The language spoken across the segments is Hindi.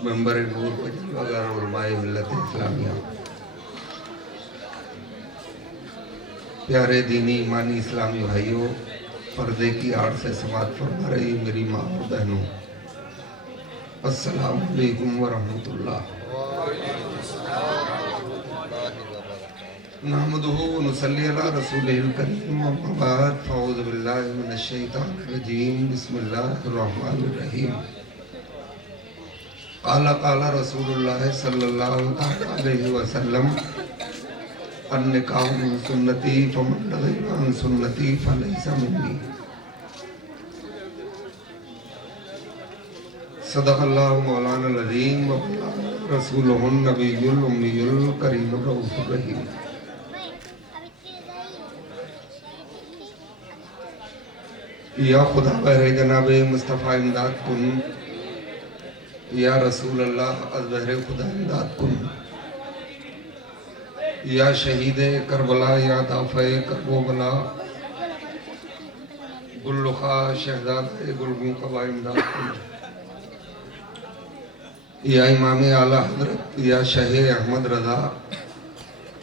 मेंबर नूर वगैरह उलमाए मिल्लत इस्लामिया, प्यारे दीनी ईमानी इस्लामी भाइयों, पर्दे की आड़ से समात फरमा रही मेरी माँ और बहनों, अस्सलाम वालेकुम व रहमतुल्लाह। नहमदुहु व नुसल्ली अला रसूलिल करीम, अम्मा बाद, फ़अऊज़ु बिल्लाहि मिनश शैतानिर रजीम, बिस्मिल्लाहिर रहमानिर रहीम। क़ाला क़ाला रसूलुल्लाह सल्लल्लाहु अलैहि वसल्लम, अन्निकाहु मिन सुन्नती फमन रग़िबा अन सुन्नती फ़लैसा मिन्नी। सदक़ल्लाहु मौलाना अज़ीम व बल्लग़ रसूलुहुन नबियुल उम्मियुल करीमुर रऊफ़ुर रहीम। या खुदा बहरे जनाबे मुस्तफ़ा इमदाद कुन, या रसूल अल्लाह अज़ बहरे खुदा इमदाद कुन, या शहीद करबला या दाफ़े करबला गुल्लुखा शहज़ाद गुलगू कबा इमदाद कुन, या इमाम आला हज़रत या शह अहमद रज़ा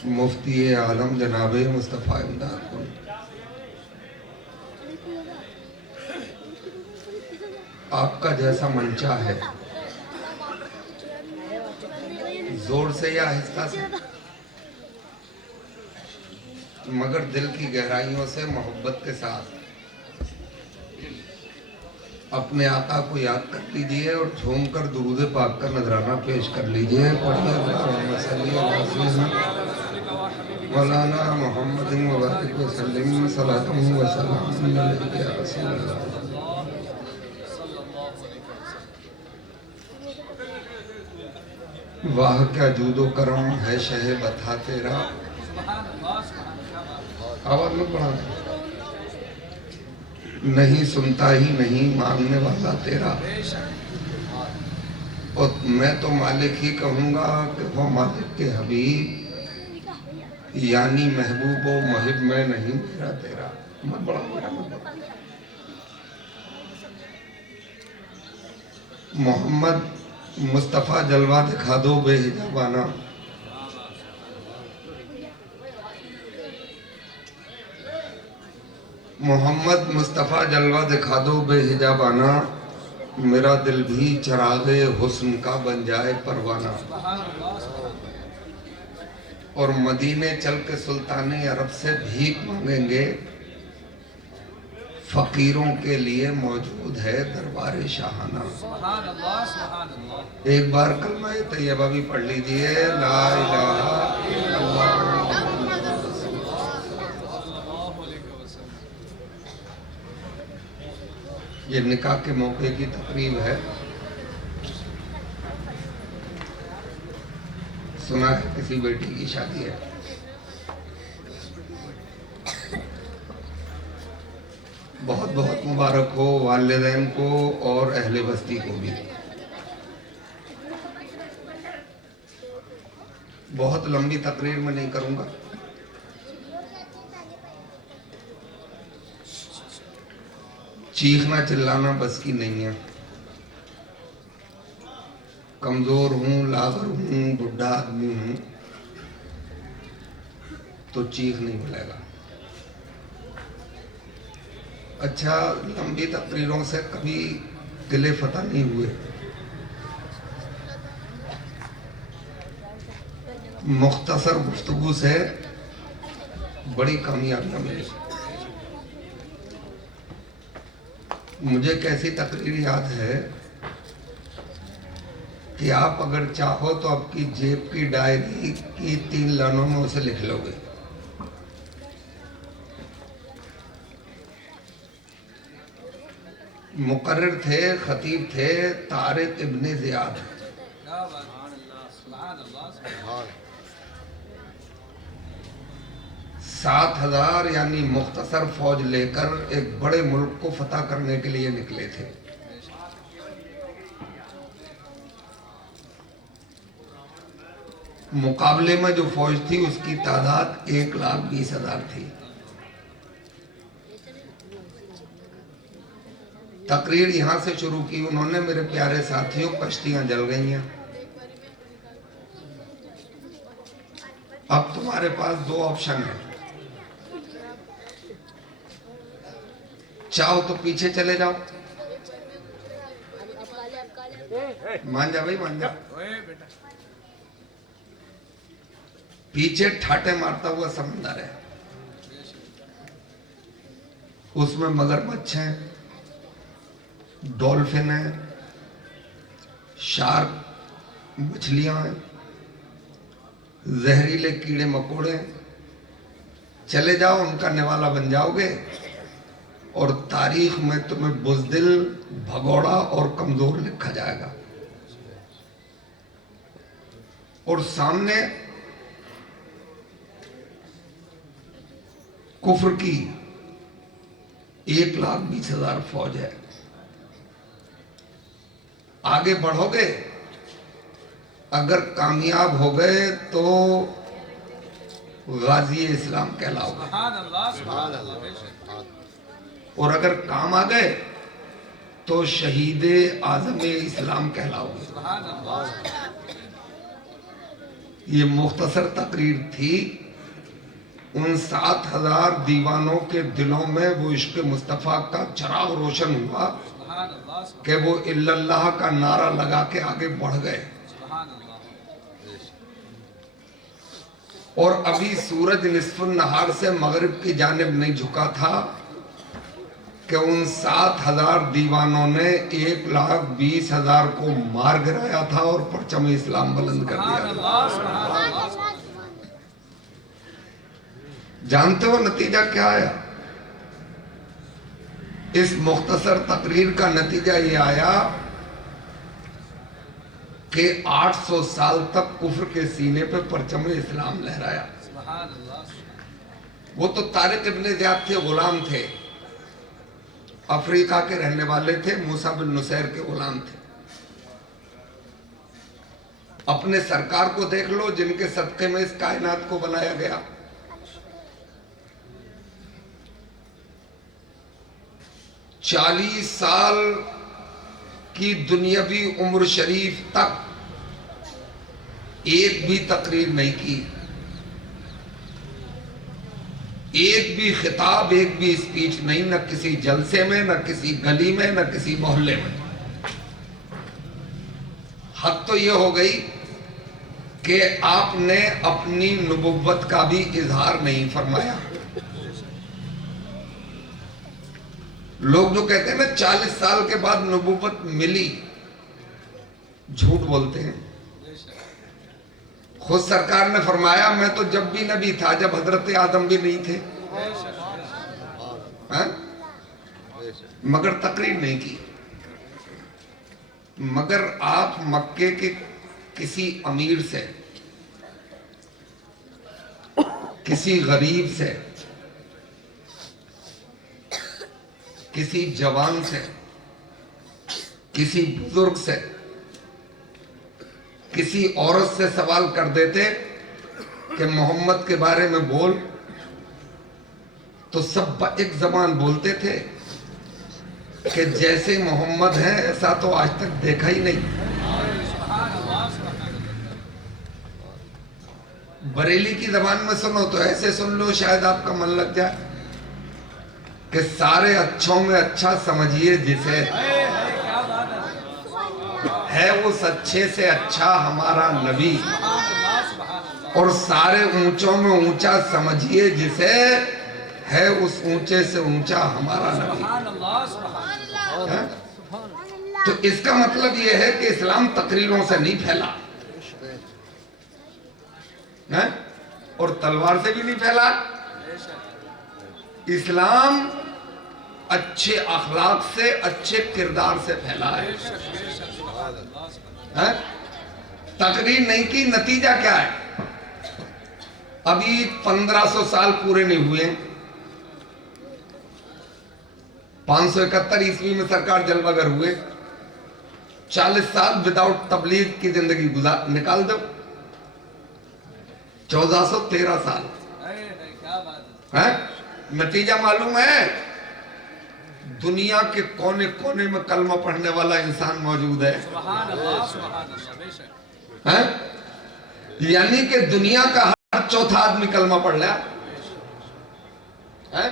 मुफ्ती आलम जनाबे मुस्तफ़ा इमदाद कुन। आपका जैसा मंशा है, जोर से या आहिस्ता से, मगर दिल की गहराइयों से मोहब्बत के साथ अपने आका को याद कर लीजिए और झूम कर दुरूद पाक का नजराना पेश कर लीजिए। मौलाना मोहम्मद मुबारक वसल्लम सलातुहु व सलामुहु अलैका या रसूल अल्लाह। वाह क्या जूदो करम है शह बता तेरा। आवाज में पढ़ा, नहीं सुनता ही नहीं मांगने वाला तेरा। और मैं तो मालिक ही कहूँगा कि वो मालिक के हबीब, यानी महबूब व मुहिब मैं नहीं मेरा तेरा। मत बड़ा मोहम्मद मुस्तफ़ा जलवा दिखा दो बेहिजाबाना। मोहम्मद मुस्तफ़ा जलवा दिखा दो बेहिजाबाना, मेरा दिल भी चरागे हुस्न का बन जाए परवाना। और मदीने चल के सुल्ताने अरब से भीख मांगेंगे, फकीरों के लिए मौजूद है दरबार शाहाना। एक बार कलमा तैयबा भी पढ़ लीजिए, ला इलाहा इल्लल्लाह। ये निकाह के मौके की तकरीब है। सुना है किसी बेटी की शादी है, बहुत बहुत मुबारक हो वालिदैन को और अहले बस्ती को भी। बहुत लंबी तकरीर में नहीं करूंगा, चीखना चिल्लाना बस की नहीं है। कमजोर हूं, लागर हूं, बुढ़ा आदमी हूं, तो चीख नहीं मिलेगा। अच्छा, लंबी तकरीरों से कभी दिले फतह नहीं हुए। मुख्तसर गुफ्तगू से बड़ी कामयाबियां मिली। मुझे कैसी तकरीर याद है कि आप अगर चाहो तो आपकी जेब की डायरी की 3 लाइनों में उसे लिख लोगे। मुकर्रिर थे, खतीब थे तारिक इब्ने ज़ियाद। 7,000 यानी मुख्तसर फौज लेकर एक बड़े मुल्क को फतह करने के लिए निकले थे। मुकाबले में जो फौज थी उसकी तादाद 1,20,000 थी। तकरीर यहां से शुरू की उन्होंने, मेरे प्यारे साथियों, कश्तियां जल गई हैं। अब तुम्हारे पास दो ऑप्शन है, चाहो तो पीछे चले जाओ, मान जा भाई मान जा, पीछे ठाटे मारता हुआ समंदर है, उसमें मगरमच्छ है, डॉल्फिन है, शार्क मछलियां हैं, जहरीले कीड़े मकोड़े, चले जाओ उनका निवाला बन जाओगे और तारीख में तुम्हें बुज़दिल, भगोड़ा और कमजोर लिखा जाएगा। और सामने कुफ्र की 1,20,000 फौज है। आगे बढ़ोगे, अगर कामयाब हो गए तो गाजी इस्लाम कहलाओगे, और अगर काम आ गए तो शहीद आज़म इस्लाम कहलाओगे। ये मुख्तसर तकरीर थी। उन 7,000 दीवानों के दिलों में वो इश्क मुस्तफ़ा का चिराग रोशन हुआ कि वो इल्लल्लाह का नारा लगा के आगे बढ़ गए। और अभी सूरज निस्फुन नहार से मगरिब की जानिब नहीं झुका था कि उन 7,000 दीवानों ने 1,20,000 को मार गिराया था और परचम इस्लाम बुलंद कर दिया। जानते हो नतीजा क्या आया? इस मुख्तसर तकरीर का नतीजा ये आया कि 800 साल तक कुफ्र के सीने पे परचम इस्लाम लहराया। वो तो तारिक इब्ने ज़ियाद थे, गुलाम थे, अफ्रीका के रहने वाले थे, मूसा बिन नुसैर के गुलाम थे। अपने सरकार को देख लो जिनके सदक़े में इस कायनात को बनाया गया। चालीस साल की दुनियावी उम्र शरीफ तक एक भी तकरीर नहीं की, एक भी खिताब, एक भी स्पीच नहीं, न किसी जलसे में, न किसी गली में, न किसी मोहल्ले में। हद तो यह हो गई कि आपने अपनी नबुव्वत का भी इजहार नहीं फरमाया। लोग जो कहते हैं ना 40 साल के बाद नबुव्वत मिली, झूठ बोलते हैं। खुद सरकार ने फरमाया मैं तो जब भी नबी था जब हजरत आदम भी नहीं थे, मगर तकरीर नहीं की। मगर आप मक्के के किसी अमीर से, किसी गरीब से, किसी जवान से, किसी बुजुर्ग से, किसी औरत से सवाल कर देते कि मोहम्मद के बारे में बोल, तो सब एक जबान बोलते थे कि जैसे मोहम्मद हैं ऐसा तो आज तक देखा ही नहीं। बरेली की जबान में सुनो तो ऐसे सुन लो शायद आपका मन लग जाए कि सारे अच्छों में अच्छा समझिए जिसे है उस अच्छे से अच्छा हमारा नबी, और सारे ऊंचों में ऊंचा समझिए जिसे है उस ऊंचे से ऊंचा हमारा नबी। है? तो इसका मतलब यह है कि इस्लाम तकरीरों से नहीं फैला है? और तलवार से भी नहीं फैला। इस्लाम अच्छे अखलाक से, अच्छे किरदार से फैला है। तकरीर नहीं की, नतीजा क्या है? अभी 1500 साल पूरे नहीं हुए। 571 ईस्वी में सरकार जलवागर हुए। 40 साल विदाउट तबलीग की जिंदगी निकाल दो, 1413 साल है। नतीजा मालूम है? दुनिया के कोने कोने में कलमा पढ़ने वाला इंसान मौजूद है। हैं? यानी कि दुनिया का हर चौथा आदमी कलमा पढ़ लिया है।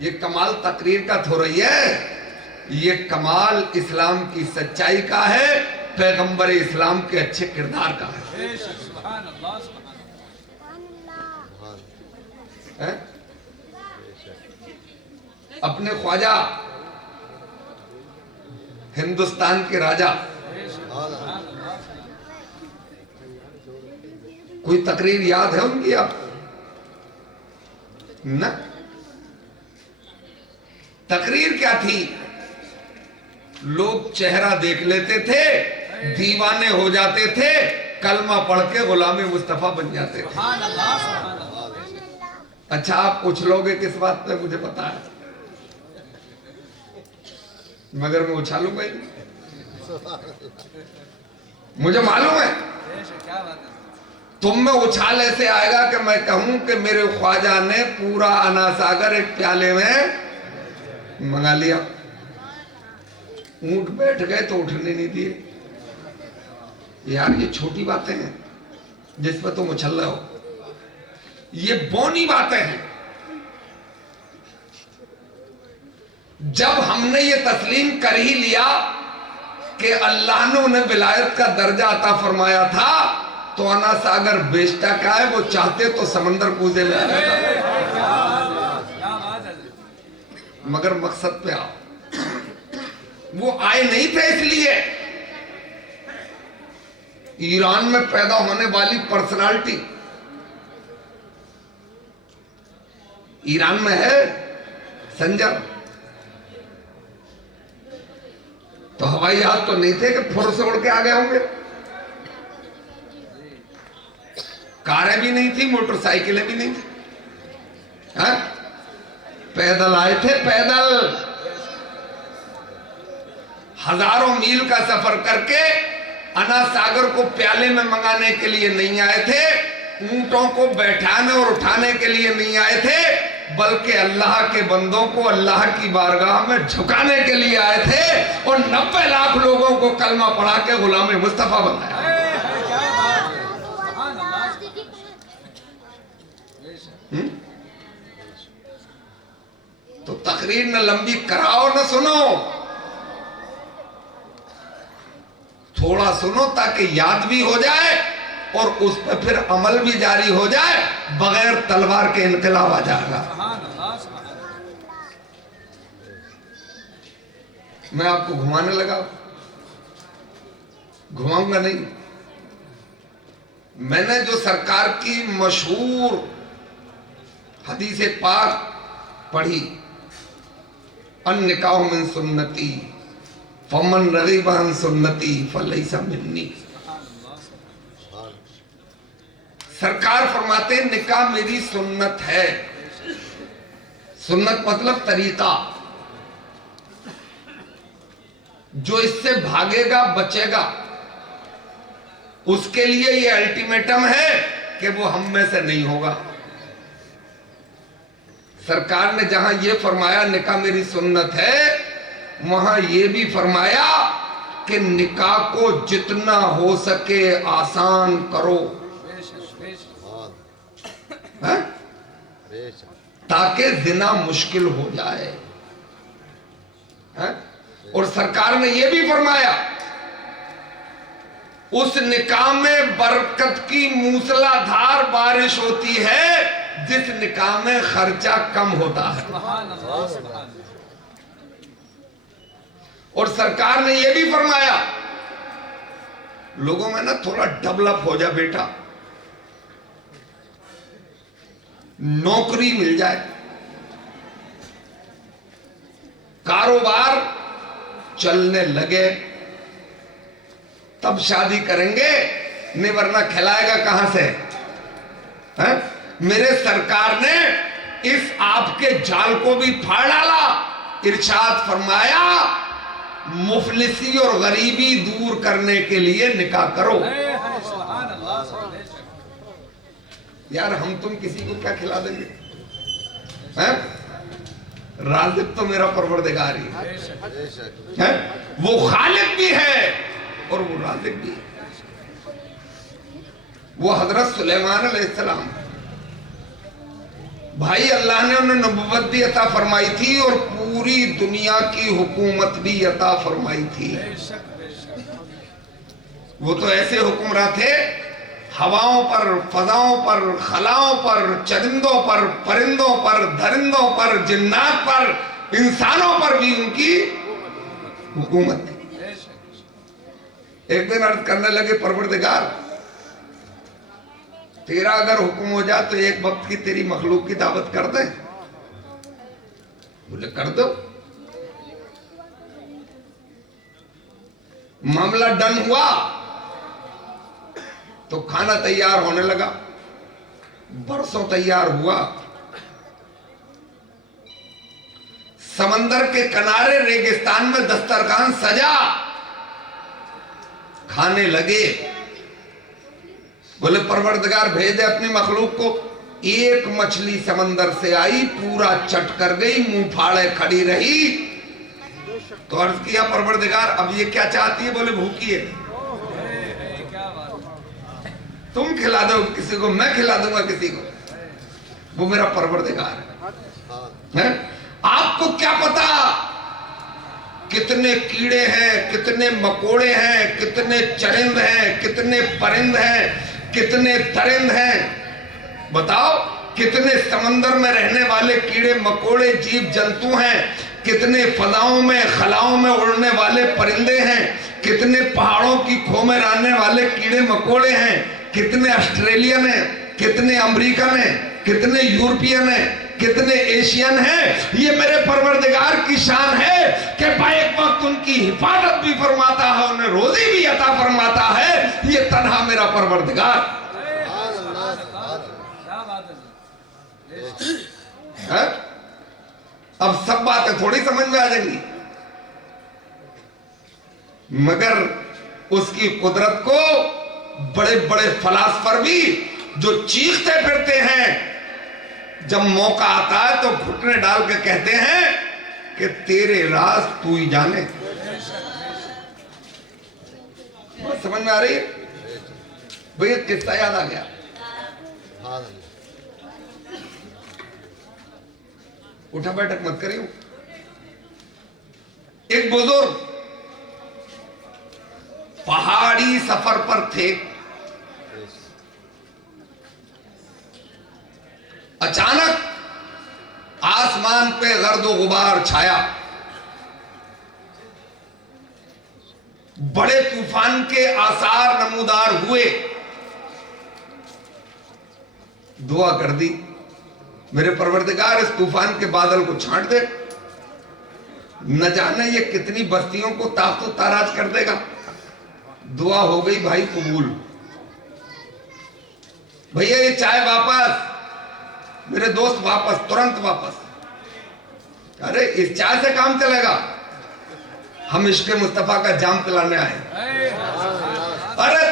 ये कमाल तकरीर का थोड़ा ही है, ये कमाल इस्लाम की सच्चाई का है, पैगंबर इस्लाम के अच्छे किरदार का है। अपने ख्वाजा हिंदुस्तान के राजा, कोई तकरीर याद है उनकी आप ना? तकरीर क्या थी? लोग चेहरा देख लेते थे, दीवाने हो जाते थे, कलमा पढ़ के गुलामी मुस्तफा बन जाते थे। अच्छा, आप पूछ लोगे किस बात पे, मुझे पता है, मगर मैं उछालूंगा ही, मुझे मालूम है। तुम में उछाल ऐसे आएगा कि मैं कहूं कि मेरे ख्वाजा ने पूरा अना सागर एक प्याले में मंगा लिया। ऊंट बैठ गए तो उठने नहीं दिए। यार ये छोटी बातें हैं जिस पर तुम उछल रहे हो, ये बौनी बातें हैं। जब हमने ये तस्लीम कर ही लिया कि अल्लाह ने उन्हें विलायत का दर्जा अता फरमाया था, तो अना सागर बेचता क्या है, वो चाहते तो समंदर कूदे में आ जाता। मगर मकसद पे आओ, वो आए नहीं थे इसलिए। ईरान में पैदा होने वाली पर्सनालिटी ईरान में है संजर, तो हवाई जहाज तो नहीं थे कि फुर से उड़ के आ गए होंगे। कारें भी नहीं थी, मोटरसाइकिलें भी नहीं थी, है? पैदल आए थे, पैदल हजारों मील का सफर करके अना सागर को प्याले में मंगाने के लिए नहीं आए थे, ऊंटों को बैठाने और उठाने के लिए नहीं आए थे, बल्कि अल्लाह के बंदों को अल्लाह की बारगाह में झुकाने के लिए आए थे, और 90 लाख लोगों को कलमा पढ़ा के गुलाम मुस्तफा बनाया। तो तकरीर न लंबी कराओ न सुनो, थोड़ा सुनो ताकि याद भी हो जाए और उस पर फिर अमल भी जारी हो जाए। बगैर तलवार के इनकलाब आ जाएगा। मैं आपको घुमाने लगा, घुमाऊंगा नहीं। मैंने जो सरकार की मशहूर हदीस पाक पढ़ी, अन निकाह मिन सुन्नती फमन रगीबा अन सुन्नती फलैसा मिन्नी। सरकार फरमाते हैं निकाह मेरी सुन्नत है। सुन्नत मतलब तरीका, जो इससे भागेगा बचेगा उसके लिए ये अल्टीमेटम है कि वो हम में से नहीं होगा। सरकार ने जहां ये फरमाया निकाह मेरी सुन्नत है, वहां ये भी फरमाया कि निकाह को जितना हो सके आसान करो, ताकि जिना मुश्किल हो जाए, है? और सरकार ने यह भी फरमाया उस निकाह में बरकत की मूसलाधार बारिश होती है जिस निकाह में खर्चा कम होता है। और सरकार ने यह भी फरमाया लोगों में ना थोड़ा डेवलप हो जाए बेटा, नौकरी मिल जाए, कारोबार चलने लगे, तब शादी करेंगे, नहीं वरना खिलाएगा कहां से, है? मेरे सरकार ने इस आपके जाल को भी फाड़ डाला। इरशाद फरमाया मुफलिसी और गरीबी दूर करने के लिए निकाह करो। यार हम तुम किसी को क्या खिला देंगे, हैं? राज़िक तो मेरा परवरदिगार ही है, वो खालिक भी है और वो राज़िक भी है। वो हजरत सुलेमान अलैहिस्सलाम, भाई अल्लाह ने उन्हें नबुव्वत भी अता फरमाई थी और पूरी दुनिया की हुकूमत भी अता फरमाई थी। वो तो ऐसे हुक्मरां थे, हवाओं पर, फजाओं पर, खलाओं पर, चरिंदों पर, परिंदों पर, दरिंदों पर, जिन्नात पर, इंसानों पर भी उनकी हुकूमत थी। एक दिन अर्ज करने लगे, परवरदिगार तेरा अगर हुक्म हो जाए तो एक वक्त की तेरी मखलूक की दावत कर दे। बोले कर दो। मामला डन हुआ तो खाना तैयार होने लगा, बरसों तैयार हुआ। समंदर के किनारे रेगिस्तान में दस्तरखान सजा, खाने लगे। बोले परवरदिगार भेज दे अपनी मखलूक को। एक मछली समंदर से आई, पूरा चट कर गई, मुंह फाड़े खड़ी रही। तो अर्ज किया परवरदिगार अब ये क्या चाहती है? बोले भूखी है। तुम खिला दो किसी को, मैं खिला दूंगा किसी को, वो मेरा परवरदिगार है। आपको क्या पता कितने कीड़े हैं, कितने मकोड़े हैं, कितने चरिंद हैं, कितने परिंद हैं, कितने दरिंद हैं। बताओ कितने समंदर में रहने वाले कीड़े मकोड़े जीव जंतु हैं, कितने फजाओं में खलाओं में उड़ने वाले परिंदे हैं, कितने पहाड़ों की खो में रहने वाले कीड़े मकोड़े हैं, कितने ऑस्ट्रेलियन हैं, कितने अमेरिकन हैं, कितने यूरोपियन हैं, कितने एशियन हैं। ये मेरे परवरदिगार की शान है कि एक वक्त उनकी हिफाजत भी फरमाता है, उन्हें रोजी भी अता फरमाता है। ये तन्हा मेरा परवरदिगार है। अब सब बातें थोड़ी समझ में आ जाएंगी, मगर उसकी कुदरत को बड़े बड़े फलासफर भी जो चीखते फिरते हैं, जब मौका आता है तो घुटने डाल के कहते हैं कि तेरे राज तू ही जाने। समझ में आ रही है भैया? किस्सा याद आ गया। उठा बैठक मत करियो। एक बुजुर्ग पहाड़ी सफर पर थे। अचानक आसमान पे गर्दो गुबार छाया, बड़े तूफान के आसार नमूदार हुए। दुआ कर दी, मेरे परवरदिगार इस तूफान के बादल को छांट दे, न जाने ये कितनी बस्तियों को ताख्तो ताराज कर देगा। दुआ हो गई भाई कबूल। भैया ये चाय वापस, मेरे दोस्त वापस, तुरंत वापस। अरे इस चाय से काम चलेगा? हम इश्क़ मुस्तफा का जाम पिलाने आए। अरे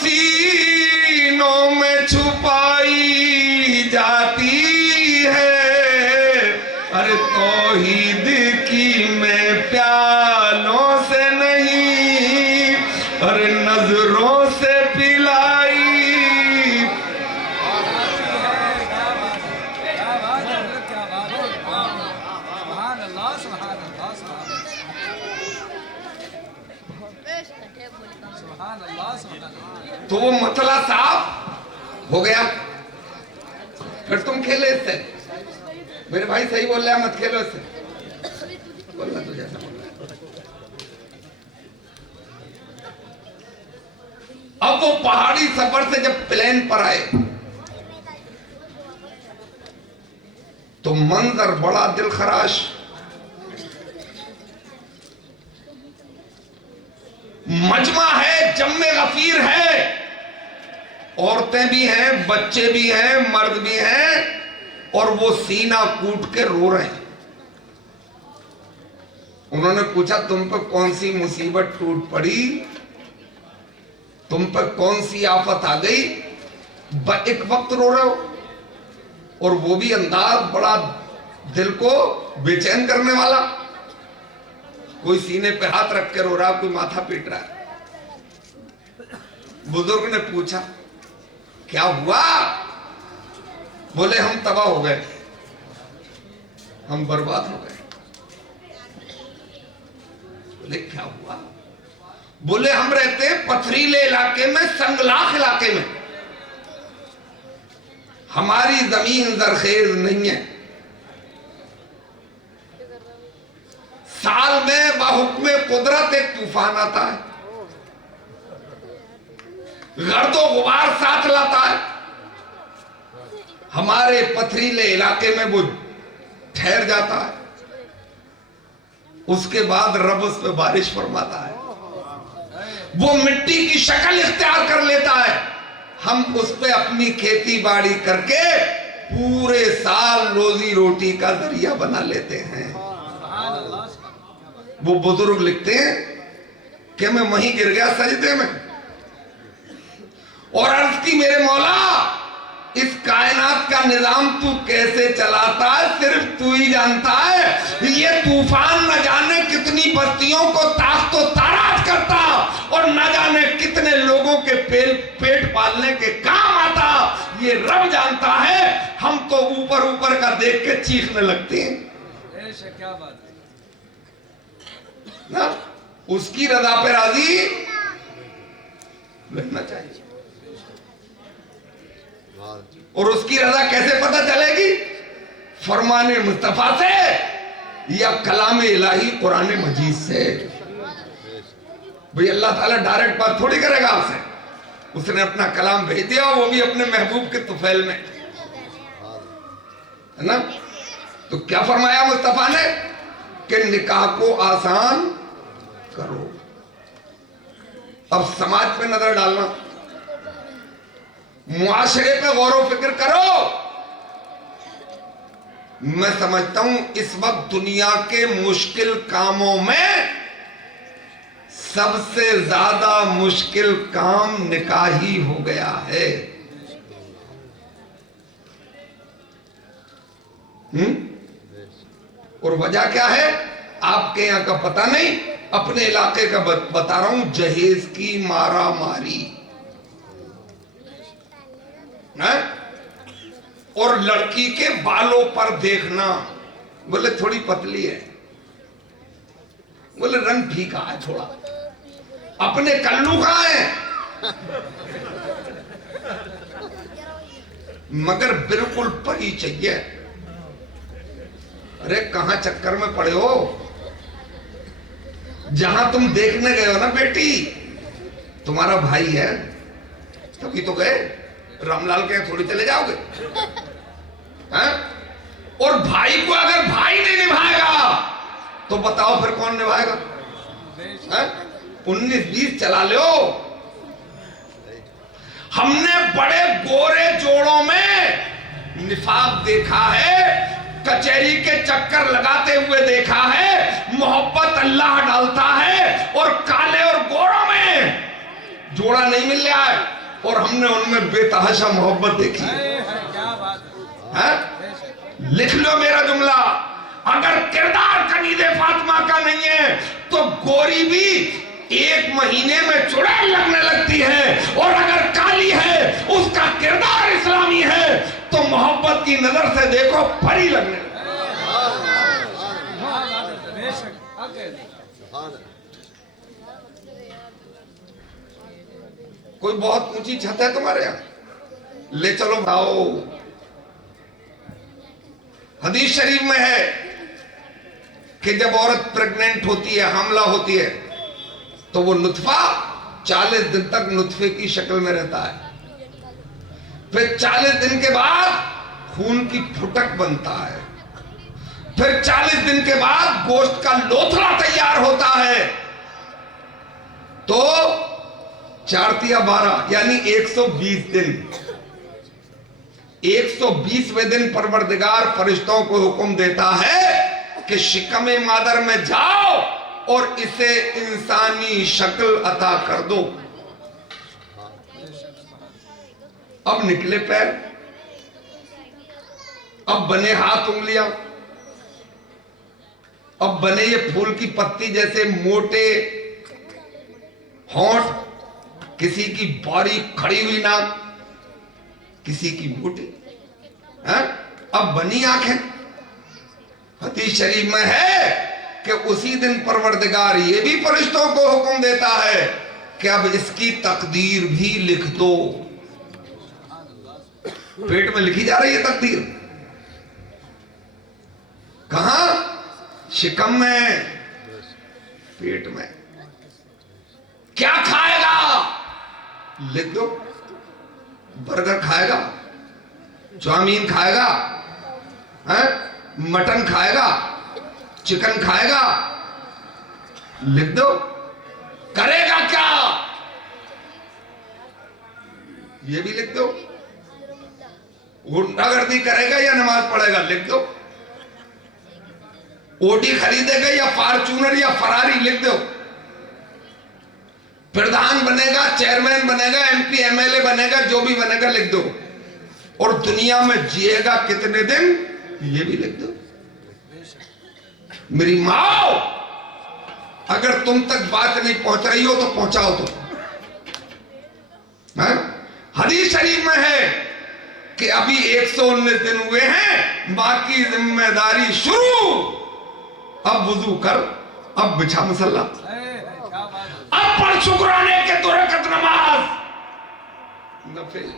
सीनों में छुपाई जाती है। अरे तौहीद की मैं प्यालों से नहीं, अरे नजरों से पिलाई। तो वो मतला साफ हो गया। फिर तुम खेले इससे। मेरे भाई सही बोल रहा है, मत खेलो इससे। बोलना तो जैसा बोल रहा है। अब वो पहाड़ी सफर से जब प्लेन पर आए तो मंजर बड़ा दिलखराश। मजमा है, जम्मे गफीर है, औरतें भी हैं, बच्चे भी हैं, मर्द भी हैं, और वो सीना कूट के रो रहे हैं। उन्होंने पूछा तुम पर कौन सी मुसीबत टूट पड़ी, तुम पर कौन सी आफत आ गई, एक वक्त रो रहे हो, और वो भी अंदाज बड़ा दिल को बेचैन करने वाला। कोई सीने पे हाथ रख के रो रहा, कोई माथा पीट रहा है। बुजुर्ग ने पूछा क्या हुआ? बोले हम तबाह हो गए, हम बर्बाद हो गए। बोले क्या हुआ? बोले हम रहते हैं पथरीले इलाके में, संगलाख इलाके में, हमारी जमीन जरखेज नहीं है। साल में बाहुक्मे कुदरत एक तूफान आता है, गर्दो गुबार साथ लाता है। हमारे पथरीले इलाके में वो ठहर जाता है, उसके बाद रब उस पर बारिश फरमाता है, वो मिट्टी की शक्ल इख्तियार कर लेता है। हम उस पे अपनी खेती बाड़ी करके पूरे साल रोजी रोटी का जरिया बना लेते हैं। वो बुजुर्ग लिखते हैं कि मैं वहीं गिर गया सजदे में और अर्ज की मेरे मौला, इस कायनात का निजाम तू कैसे चलाता है सिर्फ तू ही जानता है। ये तूफान न जाने कितनी बस्तियों को ताख्तो ताराज करता और न जाने कितने लोगों के पेट पालने के काम आता, ये रब जानता है। हम तो ऊपर ऊपर का देख के चीखने लगते हैं। क्या बात है ना, उसकी रजा पे राजी रहना चाहिए। और उसकी रजा कैसे पता चलेगी? फरमाने मुस्तफा से या कलाम इलाही कुरान मजीद से। भाई अल्लाह ताला डायरेक्ट बात थोड़ी करेगा आपसे, उसने अपना कलाम भेज दिया, वो भी अपने महबूब के तुफैल में, है ना। तो क्या फरमाया मुस्तफा ने कि निकाह को आसान करो। अब समाज पे नजर डालना, मुआशरे पे गौर फिक्र करो। मैं समझता हूं इस वक्त दुनिया के मुश्किल कामों में सबसे ज्यादा मुश्किल काम निकाह ही हो गया है। और वजह क्या है आपके यहां का पता नहीं, अपने इलाके का बता रहा हूं। जहेज की मारा मारी है? और लड़की के बालों पर देखना, बोले थोड़ी पतली है, बोले रंग फीका है थोड़ा, अपने कल्लू कहां है, मगर बिल्कुल परी चाहिए। अरे कहां चक्कर में पड़े हो? जहां तुम देखने गए हो ना बेटी, तुम्हारा भाई है तभी तो गए, रामलाल के थोड़ी चले जाओगे हैं? और भाई को अगर भाई नहीं निभाएगा तो बताओ फिर कौन निभाएगा? 19-20 चला लो। हमने बड़े गोरे जोड़ों में निफाक देखा है, कचहरी के चक्कर लगाते हुए देखा है। मोहब्बत अल्लाह डालता है और काले और गोरों में जोड़ा नहीं मिल रहा है, और हमने उनमें बेतहाशा मोहब्बत देखी। क्या बात है? लिख लो मेरा जुमला, अगर किरदार कनीज़े फातिमा का नहीं है तो गोरी भी 1 महीने में चुड़ैल लगने लगती है, और अगर काली है उसका किरदार इस्लामी है तो मोहब्बत की नजर से देखो परी लगने लगती। कोई बहुत ऊंची छत है तुम्हारे यहां, ले चलो आओ। हदीस शरीफ में है कि जब औरत प्रेग्नेंट होती है, हमला होती है, तो वो नुतफा 40 दिन तक नुतफे की शक्ल में रहता है। फिर 40 दिन के बाद खून की फुटक बनता है। फिर 40 दिन के बाद गोश्त का लोथड़ा तैयार होता है। तो 4 तिया 12 यानी 120 दिन। 120वें दिन परवरदिगार फरिश्तों को हुक्म देता है कि शिकमे मादर में जाओ और इसे इंसानी शक्ल अता कर दो। अब निकले पैर, अब बने हाथ उंगलियां, अब बने ये फूल की पत्ती जैसे मोटे होंठ, किसी की बारीक खड़ी हुई नाक, किसी की मोटी है। अब बनी आंखें। हदीस शरीफ में है कि उसी दिन परवरदिगार ये भी फरिश्तों को हुक्म देता है कि अब इसकी तकदीर भी लिख दो। पेट में लिखी जा रही है तकदीर। कहां? शिकम में, पेट में। क्या खाएगा लिख दो। बर्गर खाएगा, चाउमीन खाएगा, है? मटन खाएगा, चिकन खाएगा, लिख दो। करेगा क्या ये भी लिख दो। गुंडागर्दी करेगा या नमाज पढ़ेगा लिख दो। ओडी खरीदेगा या फॉर्च्यूनर या फरारी लिख दो। प्रधान बनेगा, चेयरमैन बनेगा, एमपी एमएलए बनेगा, जो भी बनेगा लिख दो। और दुनिया में जिएगा कितने दिन ये भी लिख दो। मेरी माँ, अगर तुम तक बात नहीं पहुंच रही हो तो पहुंचाओ तो। हदीस शरीफ में है कि अभी 119 दिन हुए हैं, बाकी जिम्मेदारी शुरू। अब वुजू कर, अब बिछा मुसल्ला, अब पढ़ शुक्राने के 2 रकात नमाज नफिल।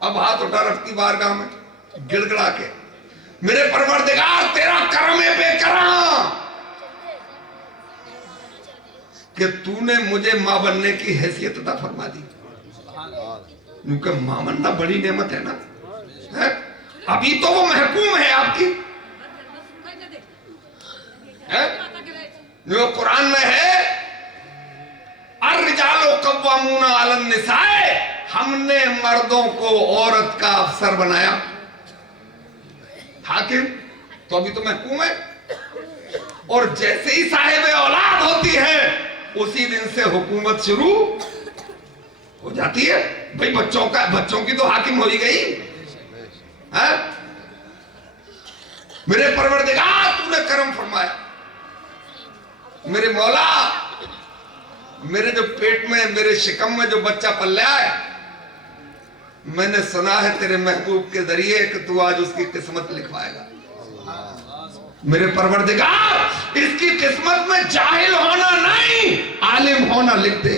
अब हाथ उठा रखती बारगाह में गिड़गिड़ा के, मेरे परवरदिगार तेरा करम है बेकरां कि तूने मुझे मां बनने की हैसियत अता फरमा दी। क्योंकि मां बनना बड़ी नेमत है ना, है? अभी तो वो महकूम है आपकी, है? जो कुरान में है, अर्रिजालु कव्वामूना अलन निसाए, हमने मर्दों को औरत का अफसर बनाया। हाकिम तो अभी तो महकूम है। और जैसे ही साहिब औलाद होती है उसी दिन से हुकूमत शुरू हो जाती है। भाई बच्चों की तो हाकिम हो ही गई है। मेरे परवरदिगार तूने करम फरमाया। मेरे मौला, मेरे जो पेट में, मेरे शिकम में जो बच्चा पल्ला है, मैंने सुना है तेरे महबूब के जरिए कि तू आज उसकी किस्मत लिखवाएगा। मेरे परवरदिगार इसकी किस्मत में जाहिल होना नहीं, आलिम होना लिख दे।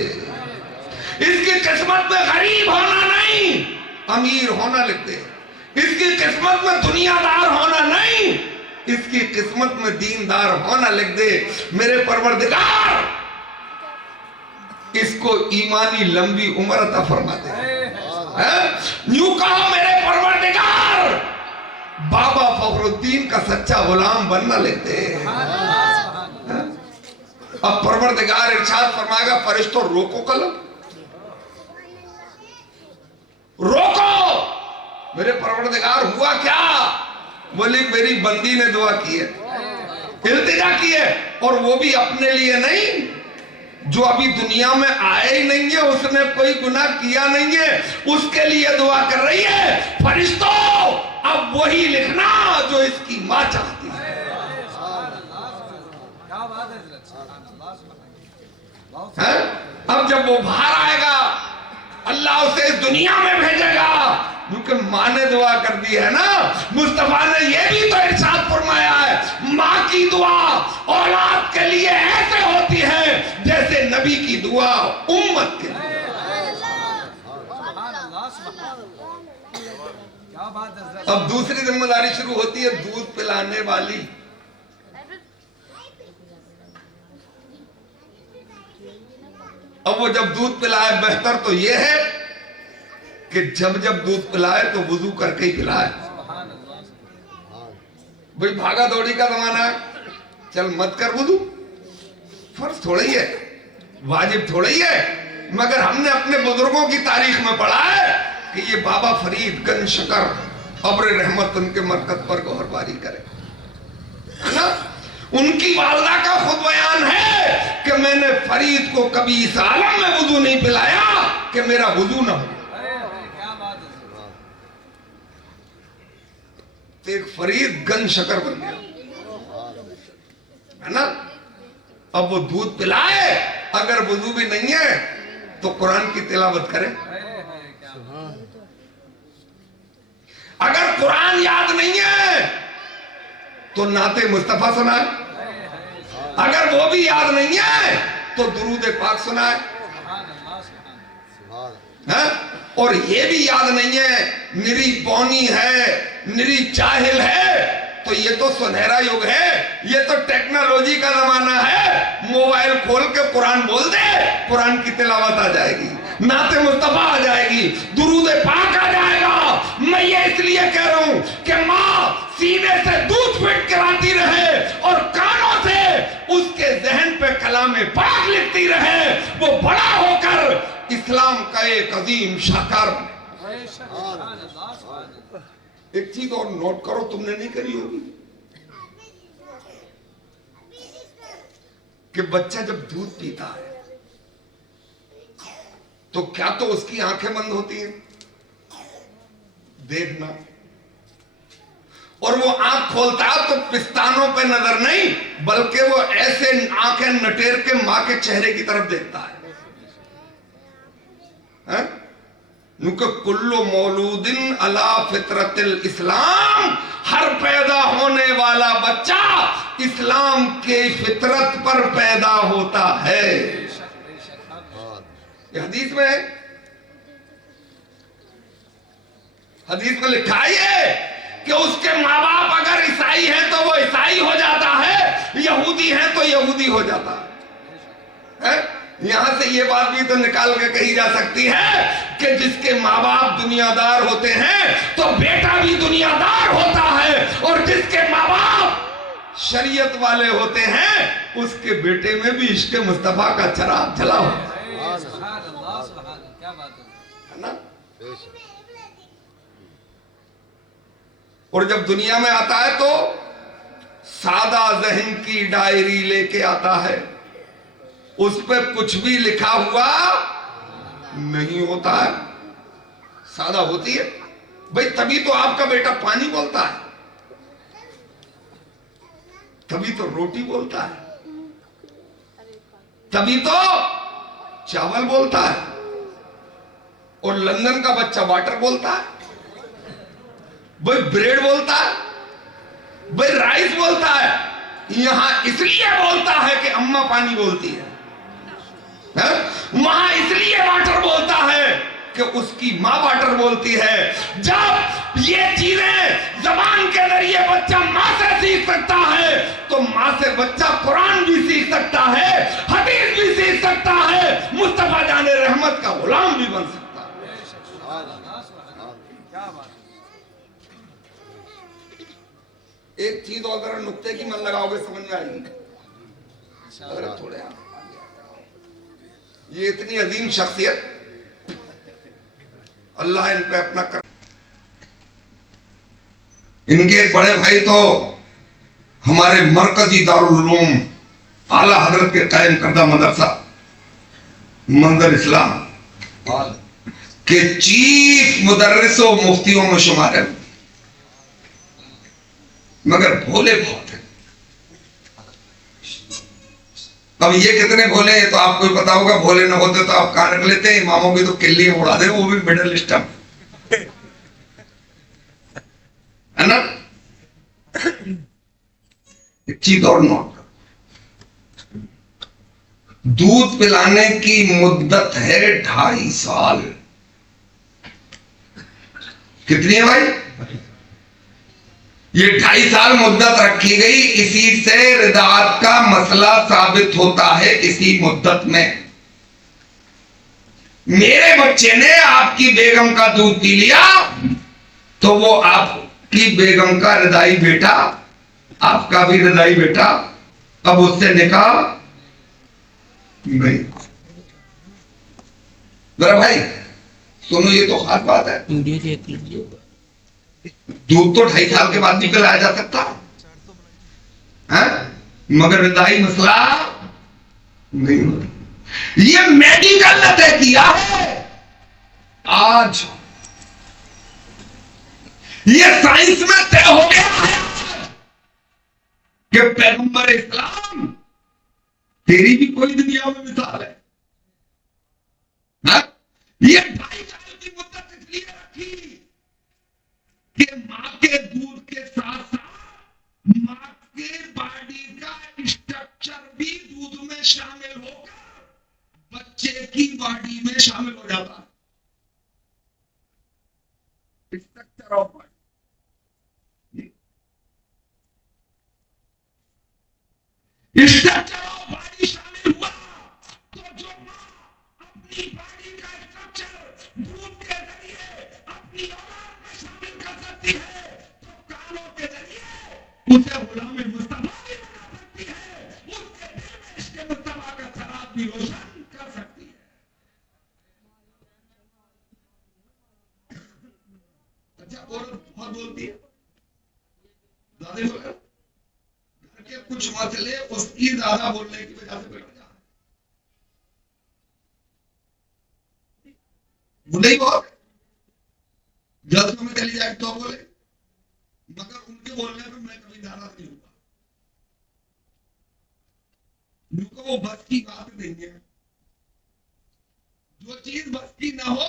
इसकी किस्मत में गरीब होना नहीं, अमीर होना लिख दे। इसकी किस्मत में दुनियादार होना नहीं, इसकी किस्मत में दीनदार होना लिख दे। मेरे परवरदिगार इसको ईमानी लंबी उम्र अता फरमा दे। यूं कहो मेरे परवरदिगार बाबा फखरुद्दीन का सच्चा गुलाम बनना लेते। अब परवरदिगार इरशाद फरमाएगा, फरिश्तों रोको कलम, रोको। मेरे परवरदिगार हुआ क्या? बोले मेरी बंदी ने दुआ की है, इल्तिजा की है, और वो भी अपने लिए नहीं, जो अभी दुनिया में आया ही नहीं है, उसने कोई गुनाह किया नहीं है, उसके लिए दुआ कर रही है। फरिश्तों अब वही लिखना जो इसकी मां चाहती है। अब जब वो बाहर आएगा अल्लाह उसे इस दुनिया में भेजेगा, क्योंकि मां ने दुआ कर दी है ना। मुस्तफा ने यह भी तो इरशाद फरमाया है, मां की दुआ औलाद के लिए ऐसे होती है जैसे नबी की दुआ उम्मत के लिए। अब दूसरी जिम्मेदारी शुरू होती है, दूध पिलाने वाली। अब वो जब दूध पिलाए, बेहतर तो ये है कि जब जब दूध पिलाए तो वुजू करके ही पिलाए। भाई भागा दौड़ी का जमाना है, चल मत कर वुजू, फर्ज थोड़ा ही है, वाजिब थोड़ा ही है। मगर हमने अपने बुजुर्गों की तारीख में पढ़ा है कि ये बाबा फरीद गंज शकर अब्र रहमत उनके मरकत पर गौर बारी करे। है ना। उनकी वालदा का खुद बयान है कि मैंने फरीद को कभी इस आलम में वुजू नहीं पिलाया कि मेरा वुजू ना हो। क्या बात है। तो एक फरीद गन शकर बन गया, है ना। अब वो दूध पिलाए, अगर वुजू भी नहीं है तो कुरान की तिलावत करे। अगर कुरान याद नहीं है तो नाते मुस्तफा सुनाए, अगर वो भी याद नहीं है तो दुरूद पाक सुनाए, है? और ये भी याद नहीं है, निरी पौनी है, निरी जाहिल है, तो ये तो सुनहरा युग है, ये तो टेक्नोलॉजी का जमाना है। मोबाइल खोल के कुरान बोल दे, कुरान की तिलावत आ जाएगी, नाते मुस्तफा आ जाएगी, दुरूद पाक आ जाएगा। मैं ये इसलिए कह रहा हूं कि माँ सीने से दूध फिट कराती रहे और कानों से उसके जहन पे कलामे पाक लिखती रहे, वो बड़ा होकर इस्लाम का एक अजीम शाकार बने। एक चीज और नोट करो, तुमने नहीं करी होगी, कि बच्चा जब दूध पीता है तो क्या तो उसकी आंखें बंद होती हैं, देखना, और वो आंख खोलता है तो पिस्तानों पे नजर नहीं, बल्कि वो ऐसे आंखें नटेर के मां के चेहरे की तरफ देखता है। कुल्लु मौलूदिन अला फितरतिल इस्लाम, हर पैदा होने वाला बच्चा इस्लाम के फितरत पर पैदा होता है। ये हदीस में है, हदीस में लिखा है कि उसके माँ बाप अगर ईसाई हैं तो वो ईसाई हो जाता है, यहूदी हैं तो यहूदी हो जाता है। यहां से ये बात भी तो निकाल के कही जा सकती है कि जिसके माँ बाप दुनियादार होते हैं तो बेटा भी दुनियादार होता है, और जिसके माँ बाप शरीयत वाले होते हैं उसके बेटे में भी इश्क मुस्तफा का चिराग जला होता है। क्या बात है ना। और जब दुनिया में आता है तो सादा जहन की डायरी लेके आता है, उस पर कुछ भी लिखा हुआ नहीं होता है, सादा होती है भाई। तभी तो आपका बेटा पानी बोलता है, तभी तो रोटी बोलता है, तभी तो चावल बोलता है, और लंदन का बच्चा वाटर बोलता है, भाई ब्रेड बोलता है, भाई राइस बोलता है। यहां इसलिए बोलता है कि अम्मा पानी बोलती है, वहां इसलिए वाटर बोलता है कि उसकी मां वाटर बोलती है। जब ये चीजें जबान के जरिए बच्चा मां से सीख सकता है तो मां से बच्चा कुरान भी सीख सकता है, हदीस भी सीख सकता है, मुस्तफा जाने रहमत का गुलाम भी बन सकता है। क्या बात। एक चीज और अगर नुक्ते की मन लगाओगे समझ में आएगी। अगर थोड़े ये इतनी अजीम शख्सियत, अल्लाह इन पे अपना कर। इनके बड़े भाई तो हमारे मरकजी दारुल उलूम आला हजरत के कायम करदा मदरसा मंदर इस्लाम के चीफ मुदर्रिसों मुफ्तियों में शुमार है, मगर भोले बहुत है। अब ये कितने भोले हैं तो आपको ही पता होगा, भोले न होते तो आप कहां रख लेते, इमामों की तो किल्लियां उड़ा दे, वो भी मिडिल स्टम्प, है ना। एक चीज और नोट, दूध पिलाने की मुद्दत है 2.5 साल। कितनी है भाई? ये 2.5 साल मुद्दत रखी गई, इसी से रिदात का मसला साबित होता है। इसी मुद्दत में मेरे बच्चे ने आपकी बेगम का दूध पी लिया तो वो आपकी बेगम का रदाई बेटा, आपका भी रदाई बेटा, अब उससे निकाह नहीं। जरा भाई सुनो, ये तो खास बात है। दूध तो 2.5 साल के बाद निकल आया जा सकता, मगर रजाई मसला नहीं होती। ये मेडिकल ने तय किया है, आज ये साइंस में तय हो गया है कि पैगंबर इस्लाम तेरी भी कोई दुनिया में मिसाल है। ये 2.5 साल की मुद्दत इसलिए रखी कि मां के दूध के साथ साथ मां के बॉडी का स्ट्रक्चर भी दूध में शामिल होकर बच्चे की बॉडी में शामिल हो जाता है। Structure of body, structure of body शामिल हुआ तो जो मां अपनी बॉडी का स्ट्रक्चर दूध के जरिए अपनी औलाद में शामिल कर सकती है, तो कानों के जरिए उसे गुलाम मुस्तफा भी बना सकती है, उसके दिल में इसके मुस्तफा का सराब भी रोशन कर सकती है। अच्छा, औरत बहुत बोलती है, ज्यादा बोले, घर के कुछ मसले उसकी ज्यादा बोलने की वजह से बिगड़ जाए। बोले ही बहुत जल्द में चली जाए तो बोले, मगर उनके बोलने पे मैं कभी नाराज नहीं हुआ, उनको वो बस की बात नहीं है। जो चीज बस की ना हो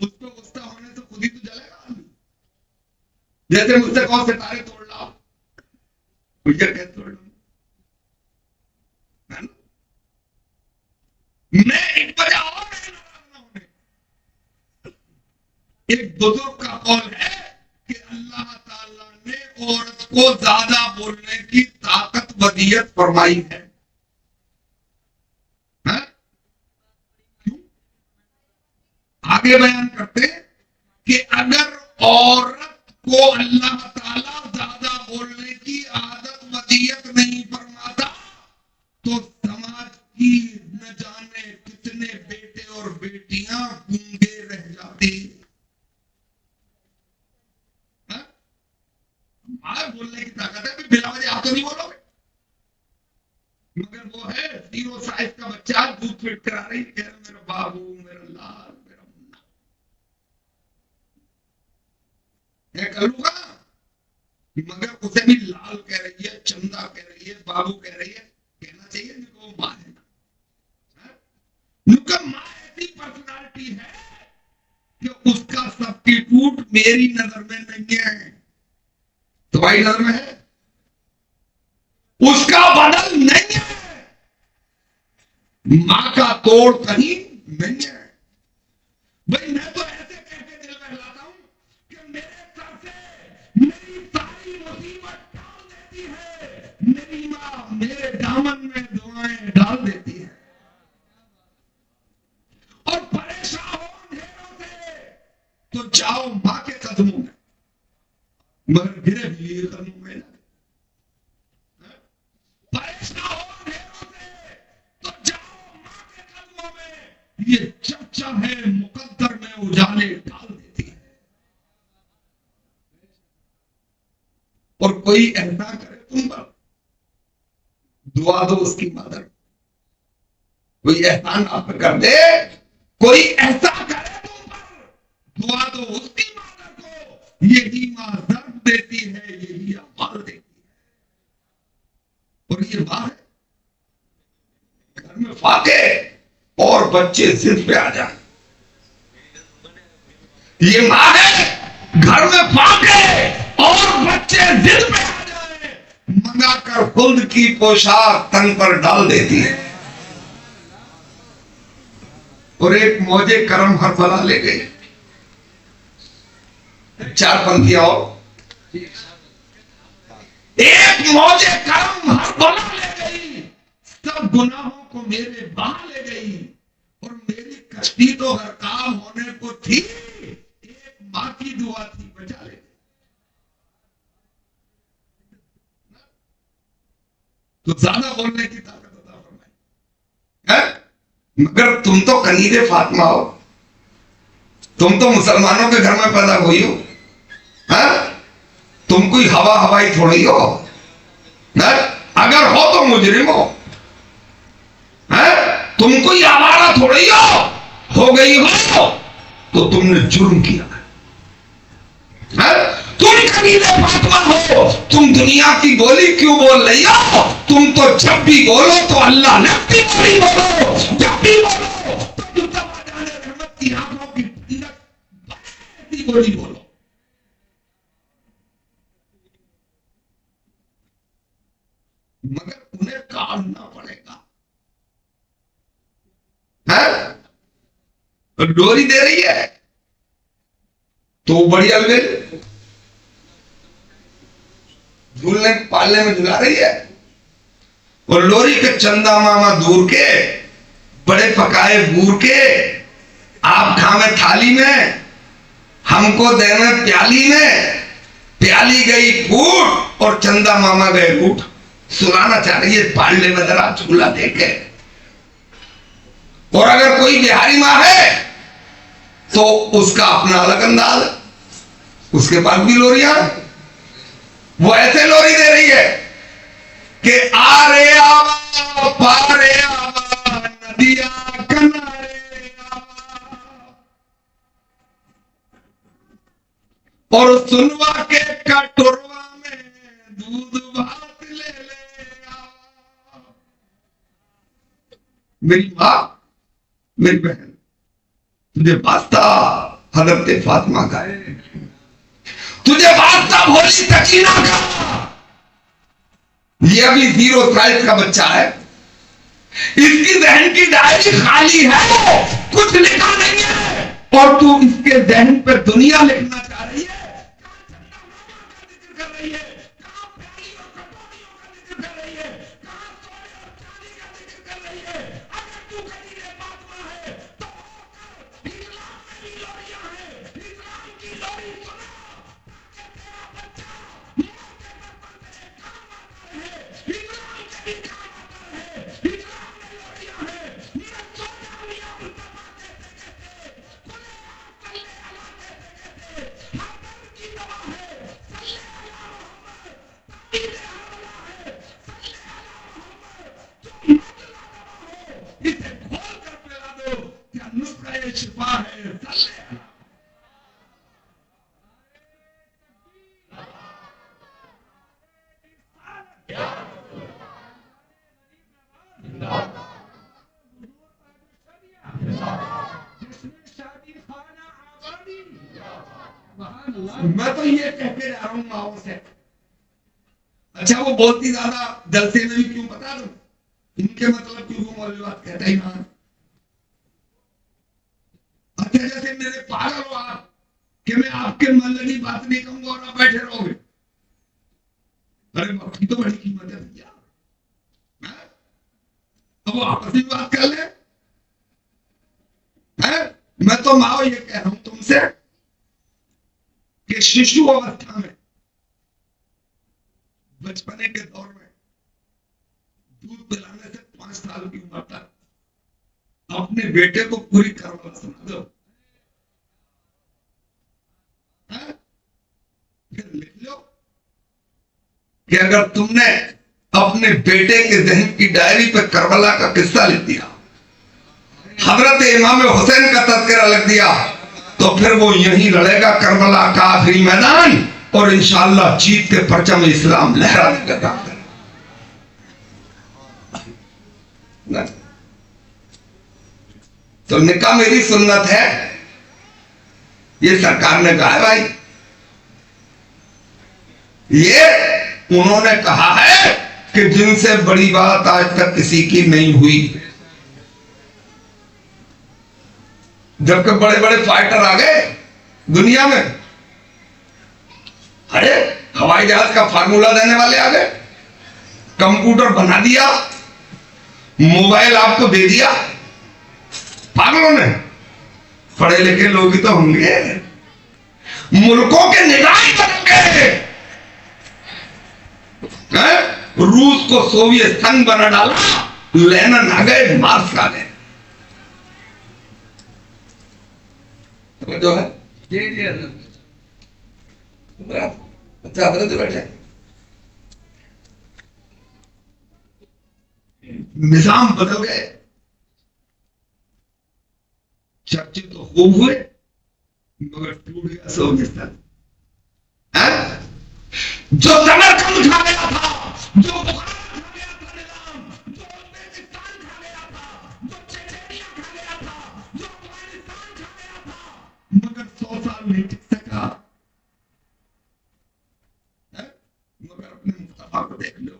उस पर गुस्सा होने से खुद ही तो जलेगा आदमी। जैसे मुझसे कौन सितारे तोड़ लाओ, मुझे कैसे तोड़ लो, मैं एक वजह और नाराज ना होने। एक बुजुर्ग का कौल है कि अल्लाह ताला ने औरत को ज्यादा बोलने की ताकत वदियत फरमाई है। क्यों? आगे बयान करते कि अगर औरत को अल्लाह ताला ज्यादा बोलने की आदत वदियत नहीं फरमाता तो समाज की न जाने कितने बेटे और बेटियां गूंगे रह जाते। मां बोलने की ताकत है, बिला वजह आप तो नहीं बोलोगे, मगर वो है 0 साइज का बच्चा दूध फिट करा रही है, मेरा बाबू, मेरा लाल, मेरा मुन्ना, मैं करूंगा, मगर उसे भी लाल कह रही है, चंदा कह रही है, बाबू कह रही है, कहना चाहिए जिनको मां है ना। उनका मां ऐसी पर्सनालिटी है कि उसका सब्स्टिट्यूट मेरी नजर में नहीं है, तुम्हारी नजर में है, उसका बदल नहीं है, मां का तोड़ कहीं नहीं है। भाई मैं तो ऐसे कह के दिल में लाता हूं कि मेरे सर से मेरी सारी मुसीबत डाल देती है, मेरी मां मेरे दामन में दुआएं डाल देती है। और परेशान हो अंधेरों से तो जाओ मां के कदमों में, मगर गिरे भी ये कदमों में ना। परेशान हो अंधेरों से तो जाओ मां के कदमों में, ये चर्चा है मुकद्दर में उजाले डाल देती है। और कोई ऐसा करे तुम पर, दुआ दो उसकी मदर, कोई एहसान आप पे कर दे, कोई ऐसा करे तुम पर, दुआ दो उसकी मदर को, यही मां दर्द देती है, यही अमाल देती है। और ये मां है, घर में फाके और बच्चे जिद पे आ जाए, ये मां है, घर में फाके और बच्चे जिद पे आ जाए, मंगाकर खुद की पोशाक तन पर डाल देती है। और एक मौजे करम हरबला ले गई, 4 पंक्तियां और, एक मौजे करम हरबला ले गई, सब गुनाहों को मेरे बहा ले गई, और मेरी कश्ती तो गरकाब होने को थी, एक मां की दुआ थी बचा ले गई। तो ज्यादा बोलने की ताकत अता फरमाई है। मगर तुम तो कनीरे फातिमा हो, तुम तो मुसलमानों के घर में पैदा हुई हो, तुम कोई हवा हवाई थोड़ी हो, अगर हो तो मुजरिम है, तुम कोई आवारा थोड़ी हो गई हो तो तुमने जुर्म किया है? तुम कबीले फातिमा हो, तुम दुनिया की बोली क्यों बोल रही हो? तुम तो जब भी बोलो तो अल्लाह ने अपनी बोली बोलो, जब भी बोलो तो मुस्तफा जाने रहमत की आंखों की तीरक बोली बोलो। मगर उन्हें काटना पड़ेगा है? डोरी दे रही है तो बड़ी अलबेल झूलने पालने में झुला रही है, और लोरी के चंदा मामा दूर के बड़े पकाए बूर के आप खावे थाली में, हमको देने प्याली में, प्याली गई फूट और चंदा मामा गए रूठ। सुलाना चाह रही है पालने में जरा झूला देके। और अगर कोई बिहारी माँ है तो उसका अपना अलग अंदाज, उसके पास भी लोरियां, वो ऐसे लोरी दे रही है कि आरे आवा पारे आवा नदिया किनारे आवा, और सुनवा के कटोरवा में दूध भात ले आवा। मेरी माँ, मेरी बहन, तुझे वास्ता हजरत फातिमा का है, तुझे वास्ता भोली सकीना का। ये अभी 0 साइज का बच्चा है, इसकी जहन की डायरी खाली है, कुछ लिखा नहीं है, और तू इसके जहन पर दुनिया लिखना चाह रही है। कर रही है, कहां प्याली और कटोरियों का जिक्र कर रही है, कहां सोने और चांदी का जिक्र कर रही है। अगर तू खलीले फातिमा है तो इस्लाम में भी लोरियां हैं, इस्लाम की लोरी सुना ताकि तेरा बच्चा मौके पर बंदे काम आता रहे, इस्लाम के भी काम आता रहे। इस्लाम में लोरियां हैं, मैं सोना लिया मुस्तफा कहते कहते, खुले आम सल्ले अला कहते कहते, हर दर्द की दवा है सल्ले अला मोहम्मद, ताबीर हवाला है सल्ले अला मोहम्मद, जो मसला दवा हो इसे खोल कर पिला दो, क्या नुस्खा ये शिफा है सल्ले अला। मैं तो ये कह के जा रहा हूं माओ से, अच्छा वो बोलती ज्यादा जलसे में भी क्यों बता दो, इनके मतलब क्यों वो मौलवी बात कहता ही ना। अच्छा जैसे मेरे पागल हो आप कि मैं आपके मन लगी बात नहीं कहूंगा और आप बैठे रहोगे। अरे बाप की तो बड़ी कीमत है भैया, अब वो आपस में बात कर ले है? मैं तो माओ ये कह रहा हूं तुमसे कि शिशु अवस्था में, बचपने के दौर में दूध पिलाने से 5 साल की उम्र तक अपने बेटे को पूरी करबला सुना दो, फिर लिख लो कि अगर तुमने अपने बेटे के जहन की डायरी पे करबला का किस्सा लिख दिया, हजरत इमाम हुसैन का तज़किरा लिख दिया, तो फिर वो यहीं लड़ेगा करबला का आखिरी मैदान, और इंशाअल्लाह जीत के परचम इस्लाम लहराने का काम करेगा। तो निकाह मेरी सुन्नत है, ये सरकार ने कहा है भाई, ये उन्होंने कहा है कि जिनसे बड़ी बात आज तक किसी की नहीं हुई, जबकि बड़े बड़े फाइटर आ गए दुनिया में, अरे हवाई जहाज का फार्मूला देने वाले आ गए, कंप्यूटर बना दिया, मोबाइल आपको दे दिया, पागलों ने, पढ़े लिखे लोग ही तो होंगे, मुल्कों के निगाह बन गए, रूस को सोवियत संघ बना डाला, लेनिन आ गए, मार्क्स आ गए, तो जो है जी जी अच्छा बैठे निजाम बदल गए। चर्चे तो खूब हुए मगर टूट गया सोवियत। जो समरकंद खा गया था, जो बुखारा खा गया था निजाम, जो उज्बेकिस्तान खा गया था, जो चेचनिया खा गया था, जो अफगानिस्तान खा गया था, मगर 100 साल नहीं टिक सका। मगर अपने मुस्तफा को देख लो,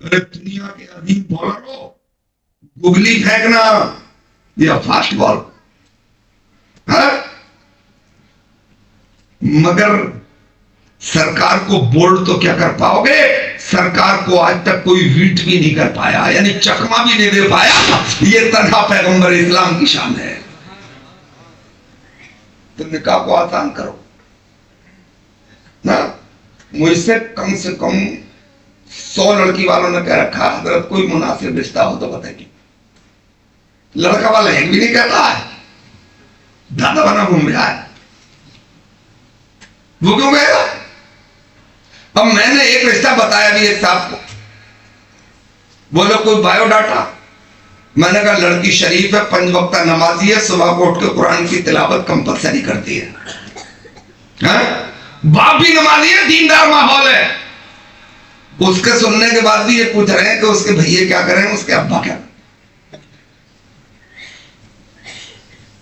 अरे दुनिया के अजीम बॉलरों, गुगली फेंकना या फास्ट बॉल है, मगर सरकार को बोल्ड तो क्या कर पाओगे? सरकार को आज तक कोई हीट भी नहीं कर पाया, यानी चकमा भी नहीं दे पाया। ये तन्हा पैगंबर इस्लाम की शान है। तो निकाह को आसान करो ना। मुझसे कम से कम 100 लड़की वालों ने कह रखा, अगर कोई मुनासिब रिश्ता हो तो बताइए। लड़का वाला एक भी नहीं कहता है, दादा बना घूम रहा है, वो क्यों कहेगा? अब मैंने एक रिश्ता बताया भी एक साहब को, बोलो कोई बायोडाटा। मैंने कहा लड़की शरीफ है, 5 वक्त नमाजी है, सुबह को उठ के कुरान की तिलावत कंपलसरी करती है, बाप भी नमाजी है, दीनदार माहौल है। उसके सुनने के बाद भी ये पूछ रहे हैं कि उसके भैया क्या करें, उसके अब्बा क्या करें।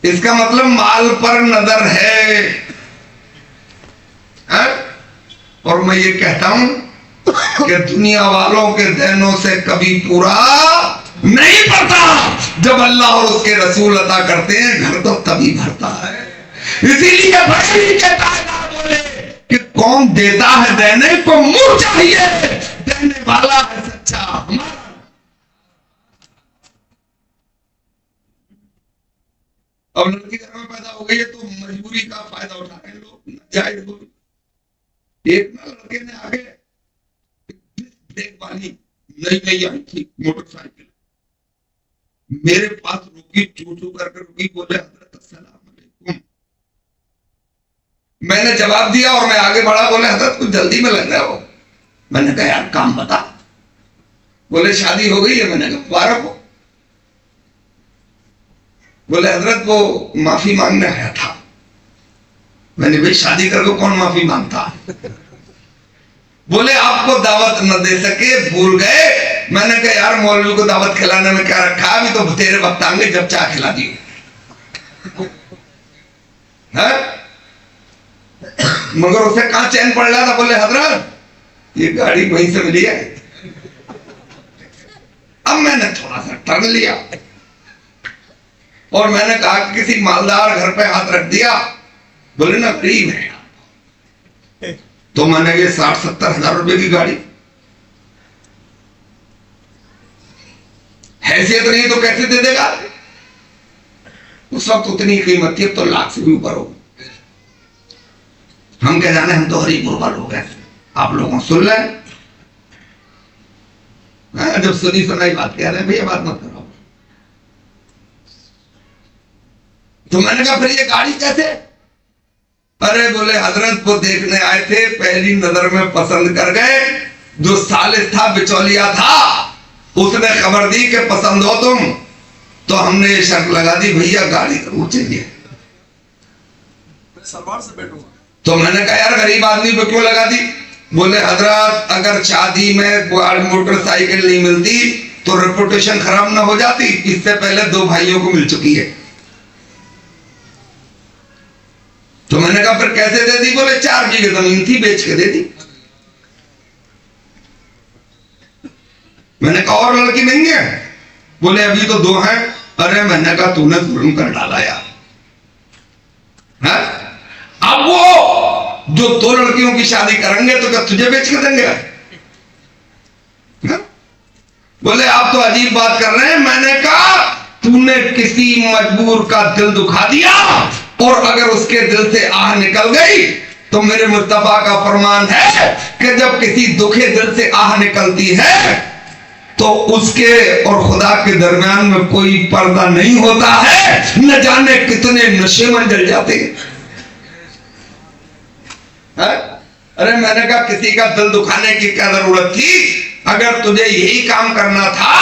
इसका मतलब माल पर नजर है। और मैं ये कहता हूं कि दुनिया वालों के देनों से कभी पूरा नहीं पड़ता। जब अल्लाह और उसके रसूल अता करते हैं, घर तो तभी भरता है। इसीलिए बोले कि कौन देता है देने को मुंह चाहिए, देने वाला है सच्चा हमारा। अब लड़की घर में पैदा हो गई है तो मजबूरी का फायदा उठा रहे हैं लोग, नाजायज बोल। एक ना लड़के ने आगे ब्रेक वाली नई आई थी मोटरसाइकिल, मेरे पास रुकी, चू चू करके रुकी, बोले हजरत अस्सलाम वालेकुम। मैंने जवाब दिया और मैं आगे बढ़ा, बोले हजरत कुछ जल्दी में लग रहे हो। मैंने कहा यार काम बता। बोले शादी हो गई है। मैंने कहा मुबारक हो। बोले हजरत वो माफी मांगने आया था। मैंने भाई शादी करके कौन माफी मांगता? बोले आपको दावत न दे सके, भूल गए। मैंने कहा यार मौलवी को दावत खिलाने में क्या रखा, अभी तो तेरे वक्त आएंगे जब चाय खिला दी है। मगर उसे कहां चैन पड़ रहा था। बोले हजरत ये गाड़ी वहीं से मिली है। अब मैंने थोड़ा सा टर्न लिया और मैंने कहा कि किसी मालदार घर पे हाथ रख दिया। बोले ना गरीब है। तो मैंने ये 60-70 हजार रुपए की गाड़ी, हैसियत नहीं तो कैसे दे देगा? उस वक्त उतनी कीमत थी, तो लाख से भी ऊपर हो। हम क्या जाने, हम तो हरिपुर लोग हैं। आप लोगों सुन ले, जब सुनी सुनाई बात कह रहे हैं, भैया बात मत करो। तो मैंने कहा फिर ये गाड़ी कैसे? अरे बोले हजरत वो देखने आए थे, पहली नजर में पसंद कर गए। जो सालिस था, बिचौलिया था, उसने खबर दी कि पसंद हो तुम। तो हमने ये शर्त लगा दी, भैया गाड़ी जरूर चाहिए। सलवार से बैठूंगा। तो मैंने कहा यार गरीब आदमी पे क्यों लगा दी? बोले हजरत अगर शादी में मोटरसाइकिल नहीं मिलती तो रेपुटेशन खराब ना हो जाती। इससे पहले 2 भाइयों को मिल चुकी है। तो मैंने कहा फिर कैसे दे दी? बोले 4 बीघे जमीन थी, बेच के दे दी। मैंने कहा और लड़की नहीं है? बोले अभी तो 2 हैं। अरे मैंने कहा तूने जुल्म कर डाला यार। अब वो जो 2 लड़कियों की शादी करेंगे तो क्या तुझे बेच के देंगे? बोले आप तो अजीब बात कर रहे हैं। मैंने कहा तूने किसी मजबूर का दिल दुखा दिया, और अगर उसके दिल से आह निकल गई तो मेरे मुस्तफा का फरमान है कि जब किसी दुखे दिल से आह निकलती है तो उसके और खुदा के दरमियान में कोई पर्दा नहीं होता है। न जाने कितने नशे में जल जाते हैं। अरे मैंने कहा किसी का दिल दुखाने की क्या जरूरत थी? अगर तुझे यही काम करना था,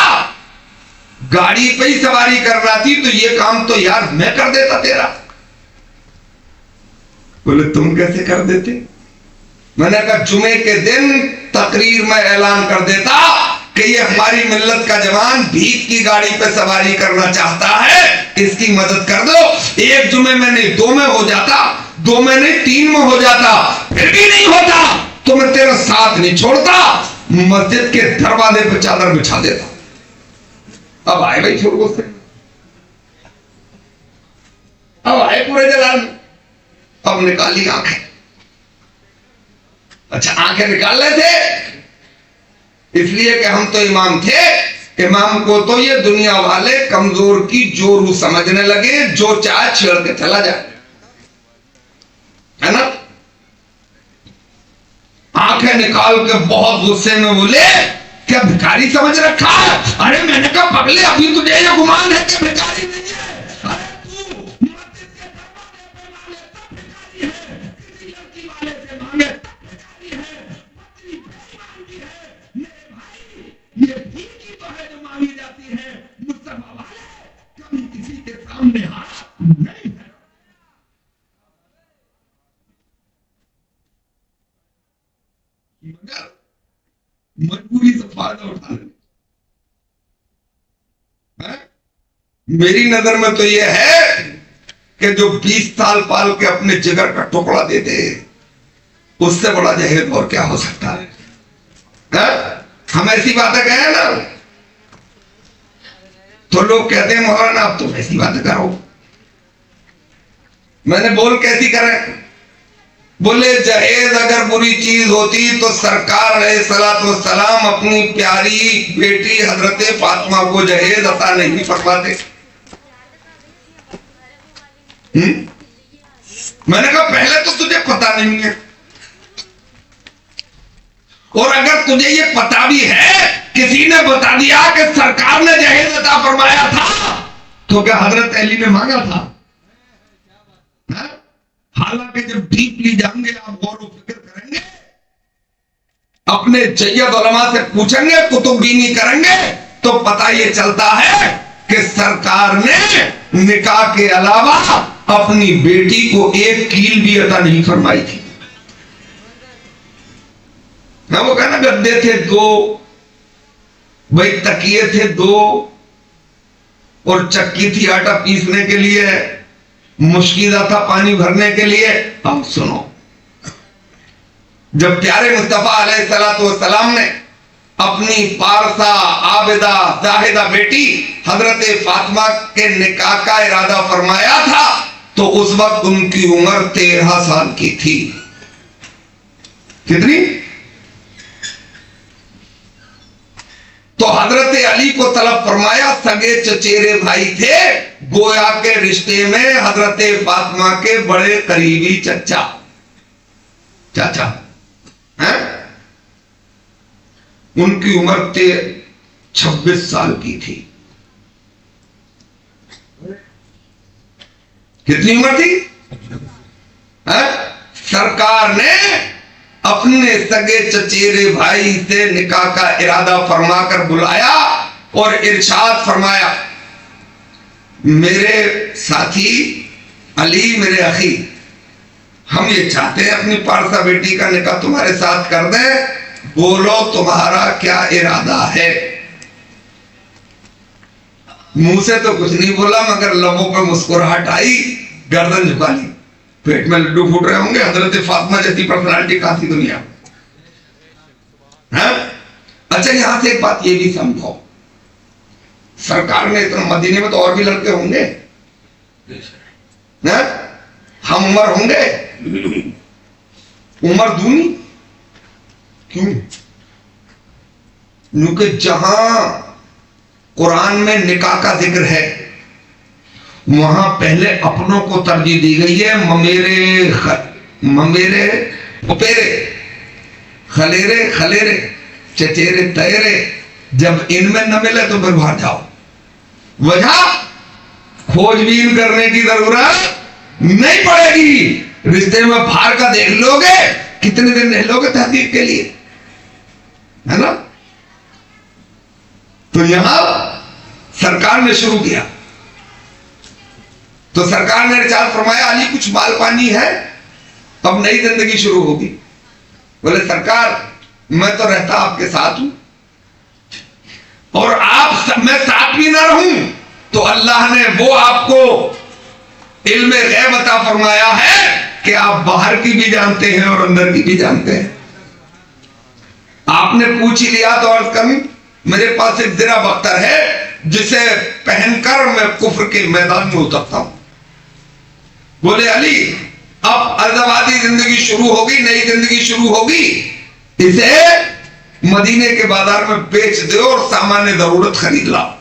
गाड़ी पे ही सवारी करना थी, तो ये काम तो यार मैं कर देता तेरा। बोले तुम कैसे कर देते? मैंने कहा जुमे के दिन तकरीर में ऐलान कर देता कि ये हमारी मिल्लत का जवान भीख की गाड़ी पे सवारी करना चाहता है, इसकी मदद कर दो। एक जुमे में नहीं, 2 में हो जाता, 2 में नहीं 3 में हो जाता, फिर भी नहीं होता तो मैं तेरा साथ नहीं छोड़ता, मस्जिद के दरवाजे पे चादर बिछा देता। अब आए भाई छोड़ गुस्से, अब आए पूरे जलाल में, अब निकाली आंखें। अच्छा आंखें निकाल रहे थे इसलिए कि हम तो इमाम थे, इमाम को तो ये दुनिया वाले कमजोर की जोरू समझने लगे, जो चाहे छेड़ के चला जाए, है ना। आंखें निकाल के बहुत गुस्से में बोले क्या भिखारी समझ रखा है? अरे मैंने कहा पगले अभी तुझे ये गुमान है कि भिखारी नहीं है। मजबूरी से फायदा उठा रहे। मेरी नजर में तो यह है कि जो 20 साल पाल के अपने जिगर का टुकड़ा दे दे, उससे बड़ा जहेज और क्या हो सकता है? हम ऐसी बातें कहें ना तो लोग कहते हैं मौलाना आप तो ऐसी बातें करो। मैंने बोल कैसी करें? बोले जहेज अगर बुरी चीज होती तो सरकार अलैहिस्सलाम अपनी प्यारी बेटी हजरत फातिमा को जहेज अता नहीं फरमाते। मैंने कहा पहले तो तुझे पता नहीं है, और अगर तुझे ये पता भी है, किसी ने बता दिया कि सरकार ने जहेज अता फरमाया था, तो क्या हजरत अली ने मांगा था? हालांकि जब डीपली जाएंगे आप गौर व फिक्र करेंगे, अपने जय्यद उलमा से पूछेंगे, कुतुबीनी करेंगे, तो पता ये चलता है कि सरकार ने निकाह के अलावा अपनी बेटी को एक कील भी अता नहीं फरमाई थी। ना वो कहना गद्दे थे 2, भाई तकिए थे 2, और चक्की थी आटा पीसने के लिए, मुश्किल था पानी भरने के लिए। अब सुनो, जब प्यारे मुस्तफा अलैहिस्सलाम ने अपनी पारसा आबिदा जाहिदा बेटी हजरत फातिमा के निकाह का इरादा फरमाया था, तो उस वक्त उनकी उम्र 13 साल की थी। कितनी? तो हजरत अली को तलब फरमाया, सगे चचेरे भाई थे, गोया के रिश्ते में हजरत फातिमा के बड़े करीबी चाचा हैं? उनकी उम्र 26 साल की थी। कितनी उम्र थी? सरकार ने अपने सगे चचेरे भाई से निकाह का इरादा फरमाकर बुलाया और इरशाद फरमाया, मेरे साथी अली, मेरे अखी, हम ये चाहते हैं अपनी पारसा बेटी का निकाह तुम्हारे साथ कर दें, बोलो तुम्हारा क्या इरादा है? मुंह से तो कुछ नहीं बोला, मगर लबों पे मुस्कुराहट आई, गर्दन झुका ली। पेट में लड्डू फूट रहे होंगे, हजरत फातिमा जैसी पर्सनालिटी कहां थी दुनिया में? अच्छा यहां से एक बात ये भी समझो, सरकार ने इतना, मदीने में तो और भी लड़के होंगे, हम उम्र होंगे, उम्र दूनी क्यों? क्योंकि जहां कुरान में निकाह का जिक्र है, वहां पहले अपनों को तरजीह दी गई है। ममेरे पपेरे, खलेरे खलेरे, चचेरे तयरे, जब इनमें न मिले तो फिर बाहर जाओ। वजह खोजबीन करने की जरूरत नहीं पड़ेगी, रिश्ते में बाहर का देख लोगे, कितने दिन रह लोगे तहकीक के लिए, है ना? तो यहां सरकार ने शुरू किया, तो सरकार ने इरशाद फरमाया अली कुछ माल पानी है, अब नई जिंदगी शुरू होगी। बोले सरकार मैं तो रहता आपके साथ हूं, और मैं साथ भी ना रहूं तो अल्लाह ने वो आपको इल्मे गैब अता फरमाया है कि आप बाहर की भी जानते हैं और अंदर की भी जानते हैं। आपने पूछ ही लिया तो अर्ज करूं, मेरे पास एक दिरा बख्तर है जिसे पहनकर मैं कुफ्र के मैदान में उतरता हूं। बोले अली अब अर्ज़ाबादी जिंदगी शुरू होगी, नई जिंदगी शुरू होगी, इसे मदीने के बाजार में बेच दो और सामान्य जरूरत खरीद लाओ।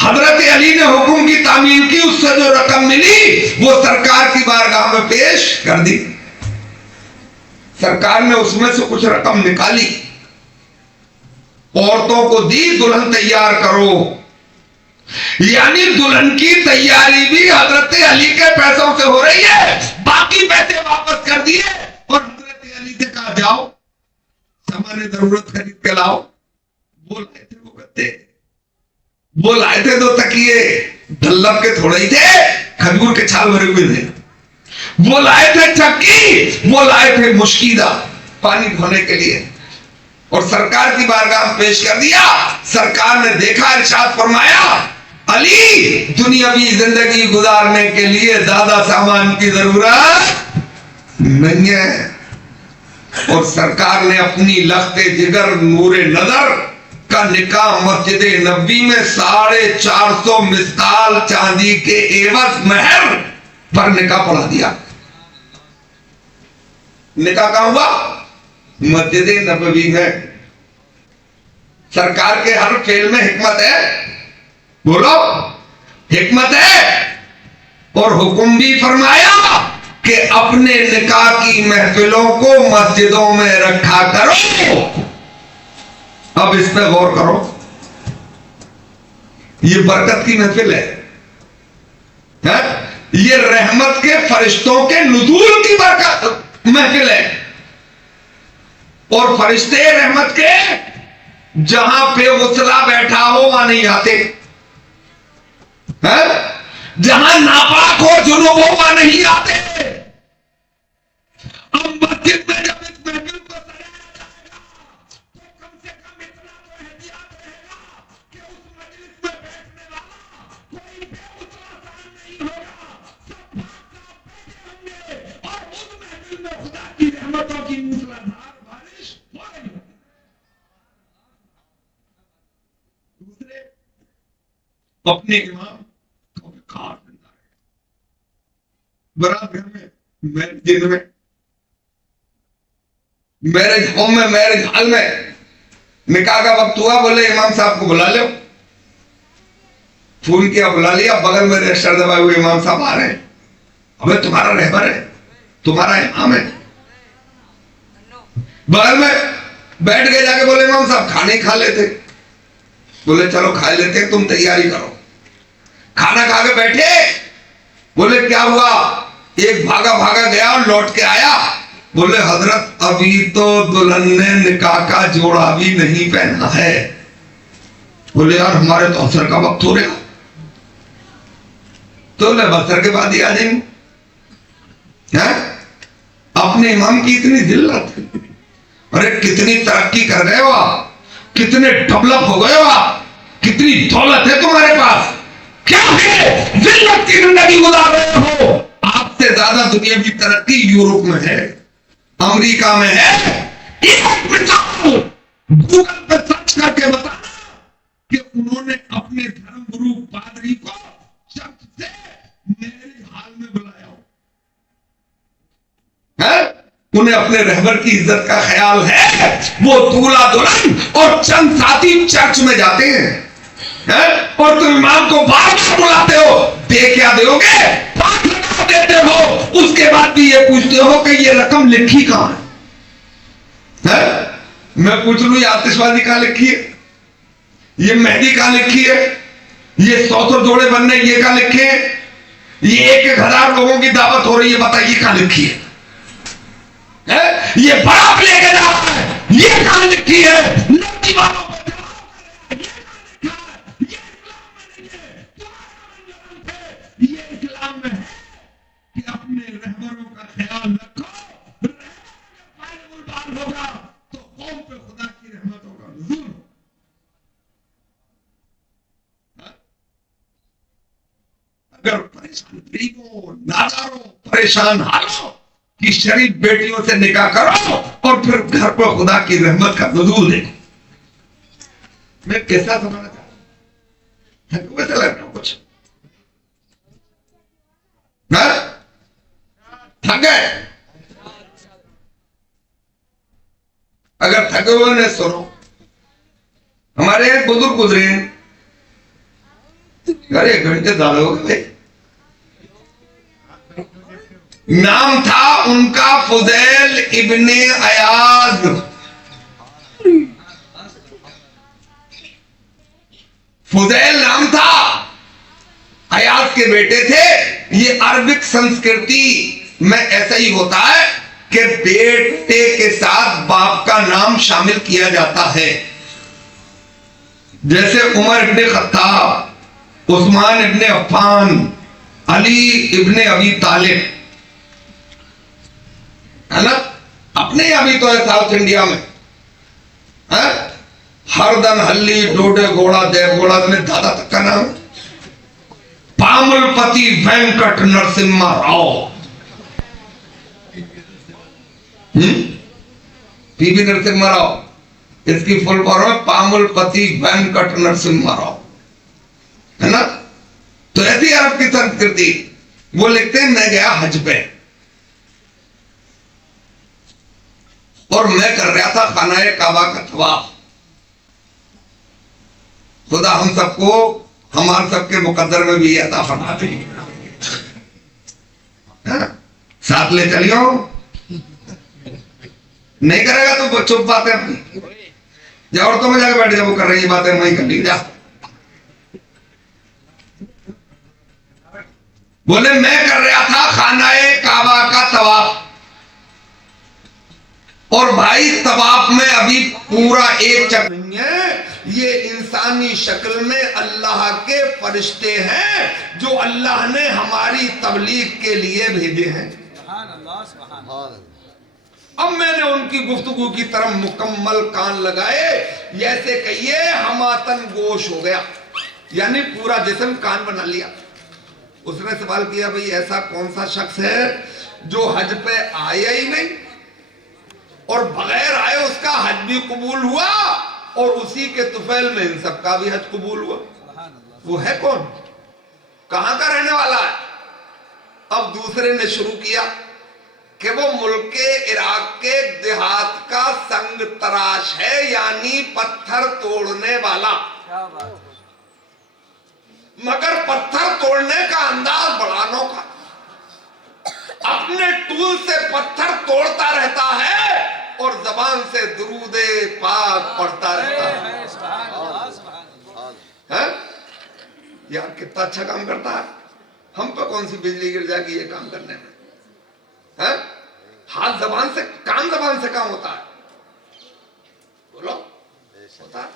हजरत अली ने हुक्म की तामील की, उससे जो रकम मिली वो सरकार की बारगाह में पेश कर दी। सरकार ने उसमें से कुछ रकम निकाली, औरतों को दी, दुल्हन तैयार करो। यानी दुल्हन की तैयारी भी हजरत अली के पैसों से हो रही है, बाकी पैसे वापस कर दिए और हजरत अली से कहा जाओ सामान्य जरूरत खरीद के लाओ। वो लाए थे वो गद्दे, वो लाए थे दो तकिए, डल्लब के थोड़े ही थे, खजूर के छाल भरे हुए थे। वो लाए थे चक्की, वो लाए थे मुश्किदा पानी धोने के लिए, और सरकार की बारगाह में पेश कर दिया। सरकार ने देखा, इरशाद फरमाया अली दुनियावी जिंदगी गुजारने के लिए ज्यादा सामान की जरूरत नहीं है। और सरकार ने अपनी लख्ते जिगर नूरे नजर का निकाह मस्जिद नबी में 450 मिस्काल चांदी के एवज महर पर निकाह पढ़ा दिया। निकाह कहां हुआ? मस्जिद नबवी में। सरकार के हर फेल में हिकमत है, बोलो हिकमत है। और हुक्म भी फरमाया कि अपने निकाह की महफिलों को मस्जिदों में रखा करो। अब इस पे गौर करो, ये बरकत की महफिल है, ये रहमत के फरिश्तों के नुज़ूल की बरकत महफिल है। और फरिश्ते रहमत के जहां बेगुसला बैठा हो वहां नहीं आते, जहां नापाक हो जुनूब हो वहां नहीं आते। अब मस्जिद में जब इस महफिल को सजाया जाएगा तो कम से कम इतना तो एहतियात रहेगा कि उस मजलिस में बैठने वाला कोई बेगुसला सान नहीं होगा, सब भाग बैठे होंगे और उस महफिल में खुदा की रहमतों की मूसलाधार बारिश हो रही होगी। दूसरे अपने इमाम बारात घर में, मैरिज में, मैरिज होम में, मैरिज हॉल में निकाह का वक्त हुआ, बोले इमाम साहब को बुला लो। फोन किया, बुला लिया, बगल में रजिस्टर दबाए हुए इमाम साहब आ रहे हैं। अबे तुम्हारा रहबर है, तुम्हारा इमाम है। बगल में बैठ गए, जाके बोले इमाम साहब खाने खा लेते। बोले चलो खा लेते, तुम तैयारी करो। खाना खा के बैठे, बोले क्या हुआ? एक भागा भागा गया और लौट के आया। बोले हजरत अभी तो दुल्हन ने निकाह का जोड़ा भी नहीं पहना है। बोले यार हमारे तो असर का वक्त हो रहा, तो असर के बाद ही आ जाएंगे। अपने इमाम की इतनी जिल्लत, अरे कितनी तरक्की कर गए हो आप, कितने डेवलप हो गए हो आप, कितनी दौलत है तुम्हारे पास, क्या है जिल्लत की जिंदगी गुजार रहे हो। आपसे ज्यादा दुनिया की तरक्की यूरोप में है, अमेरिका में है। गूगल पर सर्च करके बताना कि उन्होंने अपने धर्म गुरु पादरी को चर्च से मैरिज हॉल में बुलाया हो, उन्हें अपने रहबर की इज्जत का ख्याल है। वो दूल्हा दुल्हन और चंद साथी चर्च में जाते हैं, और तुम इमाम को बार बार बुलाते हो, दे क्या दोगे? पाठ लगा देते हो, उसके बाद भी ये पूछते हो कि ये रकम लिखी कहां है? मैं पूछ लूं ये आतिशबाजी कहां लिखी है, ये मेहंदी कहां लिखी है, ये 100 जोड़े बनने ये कहां लिखे हैं, ये 1000 लोगों की दावत हो रही है, बताइए कहां लिखी है? ये बाप लेके जा रहा है, ये कहां लिखी है? लड़की वालों को ये इस्लाम में है कि अपने रहबरों का ख्याल रखो। रहबर होगा तो कौम पे खुदा की रहमतों का नुज़ूल होगा। अगर परेशान गरीबों, नादारों, परेशान हालों की शरीफ बेटियों से निकाह करो और फिर घर पर खुदा की रहमत का नुज़ूल देखो। मैं कैसा समझना चाहता हूं, वैसे लग रहा हूं कुछ थक गए। अगर थके हुए ने सुनो, हमारे एक बुजुर्ग गुजरे हैं, अरे 1 घंटे ज्यादा हो गए। नाम था उनका फुदैल इब्ने अयाज। फुदैल नाम था, अयाज के बेटे थे। ये अरबिक संस्कृति में ऐसा ही होता है कि बेटे के साथ बाप का नाम शामिल किया जाता है। जैसे उमर इब्ने खत्ताब, उस्मान इब्ने अफ्फान, अली इब्ने अबी तालिब, है ना? अपने यहां भी तो है साउथ इंडिया में, है? हरदन हल्ली डोडे घोड़ा देव घोड़ा में दादा तक का नाम पामुलपति वेंकट नरसिम्हा राव। पीवी नरसिम्हा राव, इसकी फुल फॉर्म है पामुलपति वेंकट नरसिम्हा राव, है ना? तो ऐसी अरब की संस्कृति। वो लिखते हैं मैं गया हज पे और मैं कर रहा था खानाए काबा का तवाफ। खुदा हम सबको हमारे सबके मुकद्दर में भी अता फरमा दे। साथ ले चलियो, नहीं करेगा तो चुप बातें अपनी जा, औरतों में जाकर बैठ जा, वो कर रही बातें वही कर ली जा। बोले मैं कर रहा था खानाए काबा का तवाफ, और भाई तवाफ में अभी पूरा एक चक्कर नहीं है। ये इंसानी शक्ल में अल्लाह के फरिश्ते हैं जो अल्लाह ने हमारी तबलीग के लिए भेजे हैं। अब मैंने उनकी गुफ्तगू की तरफ मुकम्मल कान लगाए, जैसे कहिए हमातन गोश हो गया, यानी पूरा जिस्म कान बना लिया। उसने सवाल किया भाई ऐसा कौन सा शख्स है जो हज पे आया ही नहीं और बगैर आए उसका हज भी कबूल हुआ और उसी के तुफैल में इन सबका भी हज कबूल हुआ? वो है कौन? कहां का रहने वाला है? अब दूसरे ने शुरू किया कि वो मुल्क के इराक के देहात का संग तराश है, यानी पत्थर तोड़ने वाला। मगर पत्थर तोड़ने का अंदाज बड़ा अनोखा, अपने टूल से पत्थर तोड़ता रहता है और जबान से दुरूदे पाक पढ़ता रहता है। यार कितना अच्छा काम करता है। हम पे कौन सी बिजली गिर जाएगी ये काम करने में? है? हाथ जबान से काम होता है। बोलो होता है।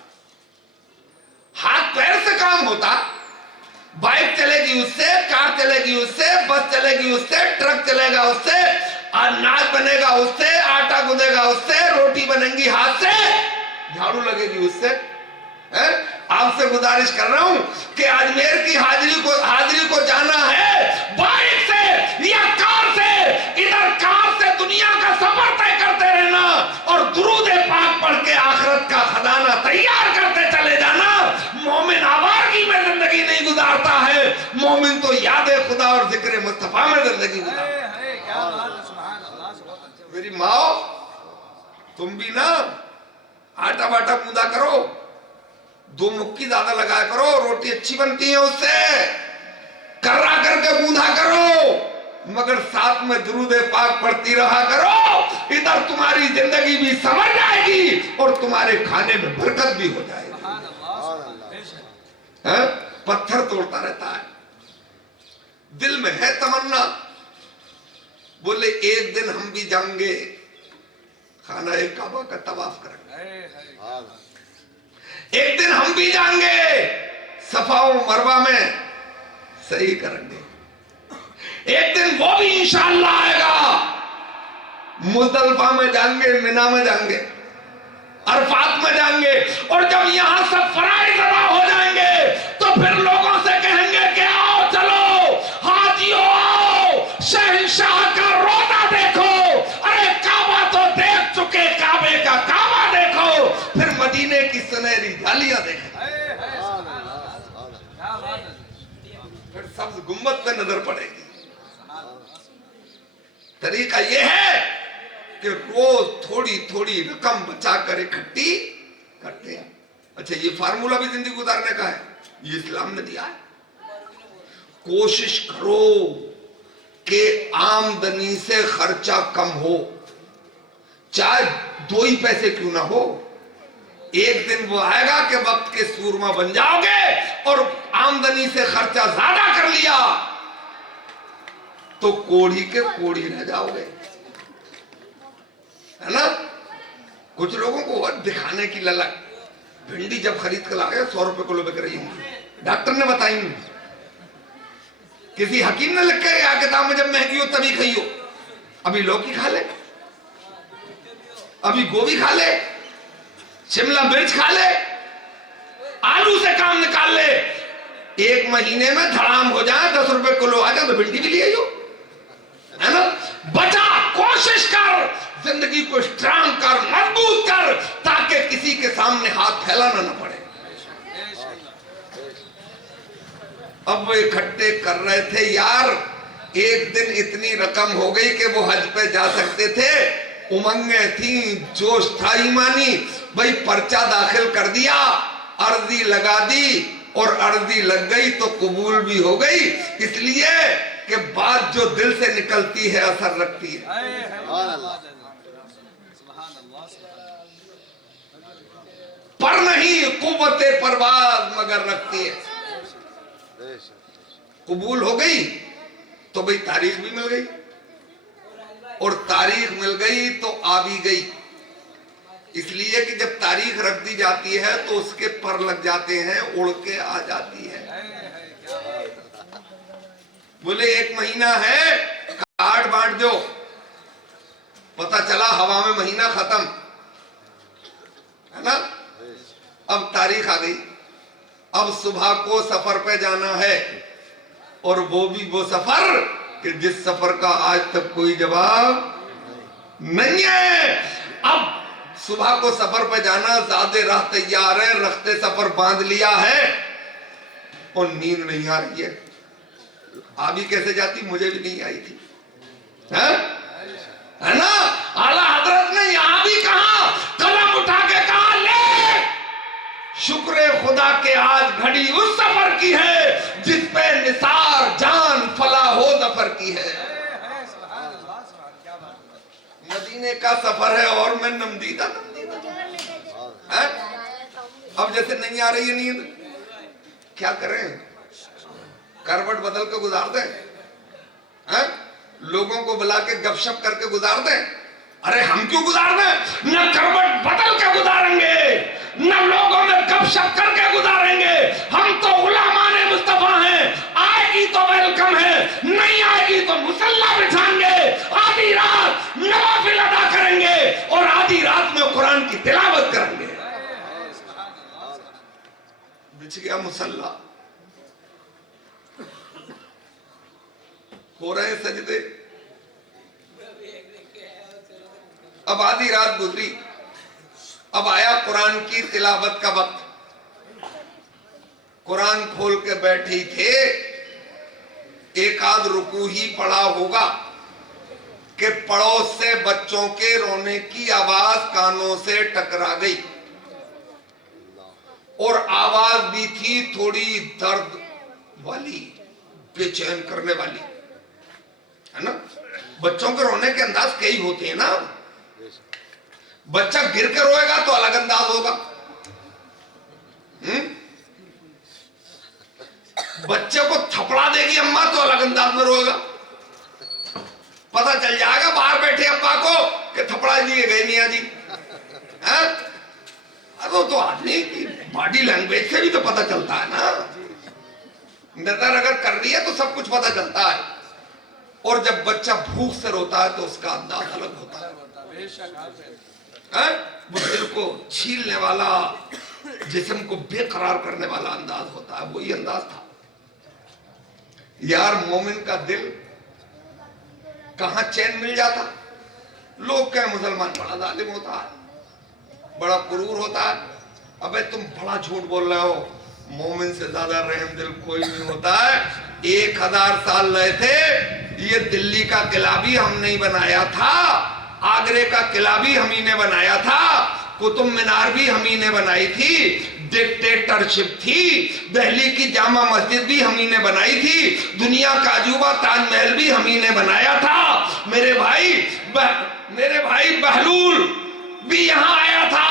हाथ पैर से काम होता। बाइक चलेगी उससे, कार चलेगी उससे, बस चलेगी उससे, ट्रक चलेगा उससे, अनाज बनेगा उससे, आटा गूंदेगा उससे, रोटी बनेगी हाथ से, झाड़ू लगेगी उससे। आपसे गुजारिश कर रहा हूं कि अजमेर की हाजिरी को जाना है बाइक से या कार से, इधर कार से दुनिया का सफर तय करते रहना और दुरूद पाक पढ़ के आखिरत का खजाना तैयार करते चले जाना। मोमिन आवारगी में जिंदगी नहीं गुजारता है, मोमिन तो याद खुदा और जिक्र मुस्तफा में जिंदगी गुजारता है। मेरी माओ, तुम भी ना आटा बाटा गूंदा करो, 2 मुक्की ज्यादा लगाया करो, रोटी अच्छी बनती है उससे, कर्रा करके गूंदा करो, मगर साथ में दुरूद पाक पढ़ती रहा करो। इधर तुम्हारी जिंदगी भी समझ जाएगी और तुम्हारे खाने में बरकत भी हो जाएगी। पत्थर तोड़ता रहता है, दिल में है तमन्ना, बोले एक दिन हम भी जाएंगे खाना एक काबा का तवाफ करेंगे। है एक दिन हम भी जाएंगे सफा और मरवा में सही करेंगे। एक दिन वो भी इंशाअल्लाह आएगा, मुजदलिफा में जाएंगे, मिना में जाएंगे, अरफात में जाएंगे। और जब यहां सब फराइज अदा हो जाएंगे तो फिर लोगों से कहेंगे कि आओ चलो हाजियो आओ, शहंशाह का रोजा देखो। अरे काबा तो देख चुके, काबे का काबा देखो, फिर मदीने की सुनहरी जालियां देखो, क्या बात है। फिर सब्ज गुम्बद पे नजर पड़ेगी। तरीका यह है कि रोज थोड़ी थोड़ी रकम बचाकर इकट्ठी करते हैं। अच्छा, ये फार्मूला भी जिंदगी गुजारने का है, ये इस्लाम ने दिया है। कोशिश करो कि आमदनी से खर्चा कम हो, चाहे 2 ही पैसे क्यों ना हो। एक दिन वो आएगा कि वक्त के सूरमा बन जाओगे और आमदनी से खर्चा ज्यादा कर लिया तो कोढ़ी के कोढ़ी रह जाओगे, है ना। कुछ लोगों को और दिखाने की ललक, भिंडी जब खरीद कर लाए 100 रुपए किलो बिक रही होंगी, डॉक्टर ने बताई, किसी हकीम ने लिखा है किताब में जब महंगी हो तभी खाइयो। अभी लौकी खा ले, अभी गोभी खा ले, शिमला मिर्च खा ले, आलू से काम निकाल ले। 1 महीने में धड़ाम हो जाए, 10 रुपए किलो आ जाए तो भिंडी भी ले आइयो, है ना। बचा, कोशिश कर, जिंदगी को स्ट्रांग कर, मजबूत कर, ताकि किसी के सामने हाथ फैलाना ना पड़े। अब वो इकट्ठे कर रहे थे यार, एक दिन इतनी रकम हो गई कि वो हज पे जा सकते थे, उमंगे थी, जोश था ईमानी। भाई पर्चा दाखिल कर दिया, अर्जी लगा दी, और अर्जी लग गई तो कबूल भी हो गई, इसलिए कि बात जो दिल से निकलती है असर रखती है। पर नहीं कुव्वते परवाज मगर रखती है। कबूल हो गई तो भाई तारीख भी मिल गई, और तारीख मिल गई तो आ भी गई। इसलिए कि जब तारीख रख दी जाती है तो उसके पर लग जाते हैं, उड़ के आ जाती है। बोले 1 महीना है, कार्ड बांट दो, पता चला हवा में महीना खत्म, है ना। अब तारीख आ गई, अब सुबह को सफर पे जाना है, और वो भी वो सफर कि जिस सफर का आज तक कोई जवाब नहीं है। अब सुबह को सफर पे जाना, ज्यादा राह तैयार है, रखते सफर बांध लिया है, और नींद नहीं आ रही है। आ भी कैसे जाती, मुझे भी नहीं आई थी, है ना। आला हजरत ने यहां भी कहा, कलम उठा के कहा, ले शुक्र खुदा के आज घड़ी उस सफर की है जिस पे निसार जान फला हो जफर की है। मदीने का सफर है और मैं नमदीदा है। अब जैसे नहीं आ रही है नींद, क्या करें, करवट बदल के गुजार दें, हैं? लोगों को बुला के गपशप करके गुजार दें। अरे हम क्यों गुजार दें, न करवट बदल के गुजारेंगे, न लोगों में गपशप करके गुजारेंगे। हम तो गुलामाने मुस्तफा हैं, आएगी तो वेलकम है, नहीं आएगी तो मुसल्ला बिछाएंगे, आधी रात नवाफिल अदा करेंगे और आधी रात में कुरान की तिलावत करेंगे। बिछ गया मुसल्ला, हो रहे सजदे। अब आधी रात गुजरी, अब आया कुरान की तिलावत का वक्त। कुरान खोल के बैठे थे, एक आध रुकू ही पड़ा होगा कि पड़ोस से बच्चों के रोने की आवाज कानों से टकरा गई, और आवाज भी थी थोड़ी दर्द वाली, बेचैन करने वाली, है ना। बच्चों के रोने के अंदाज कई होते हैं ना। बच्चा गिर के रोएगा तो अलग अंदाज होगा, बच्चे को थपड़ा देगी अम्मा तो अलग अंदाज में रोएगा। पता चल जाएगा बाहर बैठे अम्मा को कि थपड़ा लिए गए मियाँ जी। हैं? अब वो तो आदमी की बॉडी लैंग्वेज से भी तो पता चलता है ना, नजर अगर कर रही है तो सब कुछ पता चलता है। और जब बच्चा भूख से रोता है तो उसका अंदाज अलग होता है। बेशक हैं? वो दिल को छीलने वाला, जिस्म को बेकरार करने वाला अंदाज होता है, वही अंदाज था यार। मोमिन का दिल कहां चैन मिल जाता। लोग कहें मुसलमान बड़ा जालिम होता है, बड़ा क्रूर होता है। अबे तुम बड़ा झूठ बोल रहे हो, मोमिन से ज्यादा रहम दिल कोई नहीं होता है। 1000 साल रहे थे, ये दिल्ली का किला भी हम नहीं बनाया था, आगरे का किला भी हम ही ने बनाया था, कुतुब मीनार भी हम ही ने बनाई थी, डिक्टेटरशिप थी, दिल्ली की जामा मस्जिद भी हम ही ने बनाई थी, दुनिया का अजूबा ताजमहल भी हम ही ने बनाया था। मेरे भाई बहलूल भी यहां आया था,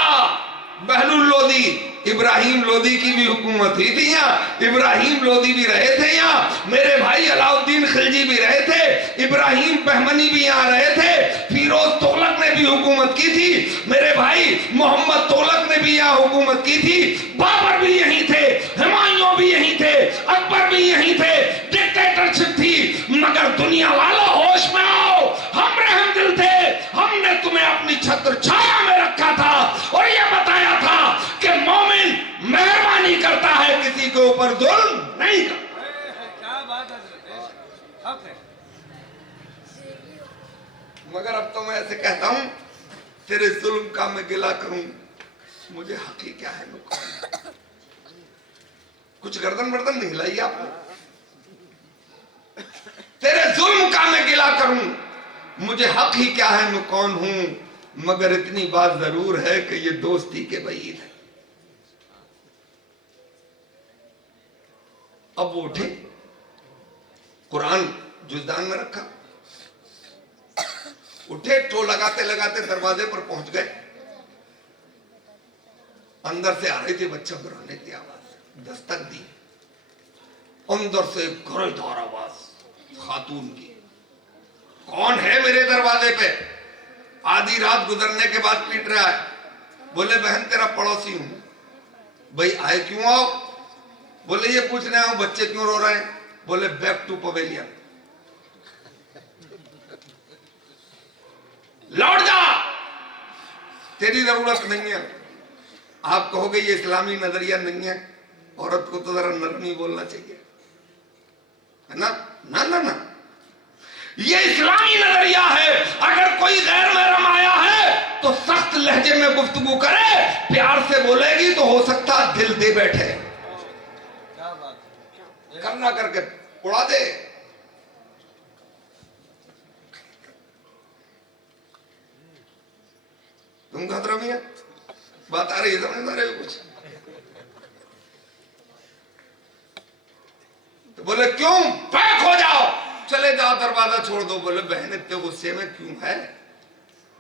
बहलूल लोदी, इब्राहिम लोदी की भी हुकूमत हुई थी यहाँ, इब्राहिम लोदी भी रहे थे यहाँ, मेरे भाई अलाउद्दीन खिलजी भी रहे थे, इब्राहिम बहमनी भी यहाँ रहे थे, फिरोज तोलक ने भी हुकूमत की थी, मेरे भाई मोहम्मद तोलक ने भी यहाँ हुकूमत की थी, बाबर भी यहीं थे, हुमायूं भी यहीं थे, अकबर भी यहीं थे, डिक्टेटरशिप थी। मगर दुनिया वालों होश में आओ, हम रहम दिल थे, हमने तुम्हें अपनी छत्र छाया में रखा था और यह बताया था कि मोमिन मेहरबानी करता है, किसी के ऊपर जुल्म नहीं करता। क्या बात है, बेशक हक है। मगर अब तो मैं ऐसे कहता हूं, तेरे जुल्म का मैं गिला करूं, मुझे हक ही क्या है। कुछ गर्दन वर्दन नहीं हिलाई आपने। तेरे जुल्म का मैं गिला करूं, मुझे हक ही क्या है, मैं कौन हूं। मगर इतनी बात जरूर है कि ये दोस्ती के बईद है। अब वो उठे, कुरान जुज़दान में रखा, उठे, टो लगाते लगाते दरवाजे पर पहुंच गए। अंदर से आ रही थी बच्चा रोने की आवाज, दस्तक दी। अंदर से घरदार आवाज खातून की, कौन है मेरे दरवाजे पे, आधी रात गुजरने के बाद पीट रहा है। बोले बहन तेरा पड़ोसी हूं। भाई आए क्यों आओ? बोले ये पूछने आओ बच्चे क्यों रो रहे हैं। बोले बैक टू पवेलियन, लौट जा, तेरी जरूरत नहीं है। आप कहोगे ये इस्लामी नजरिया नहीं है, औरत को तो जरा नरमी बोलना चाहिए, है ना? ना ना ना, ये इस्लामी नजरिया है। अगर कोई गैर महरम आया है तो सख्त लहजे में गुफ्तगू करे, प्यार से बोलेगी तो हो सकता दिल दे बैठे, क्या बात है, करना करके उड़ा दे। तुम खतरा मियां बात आ रही है, समझ आ रही हो कुछ? तो बोले क्यों, पैक हो जाओ, चले जाओ, दरवाजा छोड़ दो। बोले बहन इतने गुस्से में क्यों है?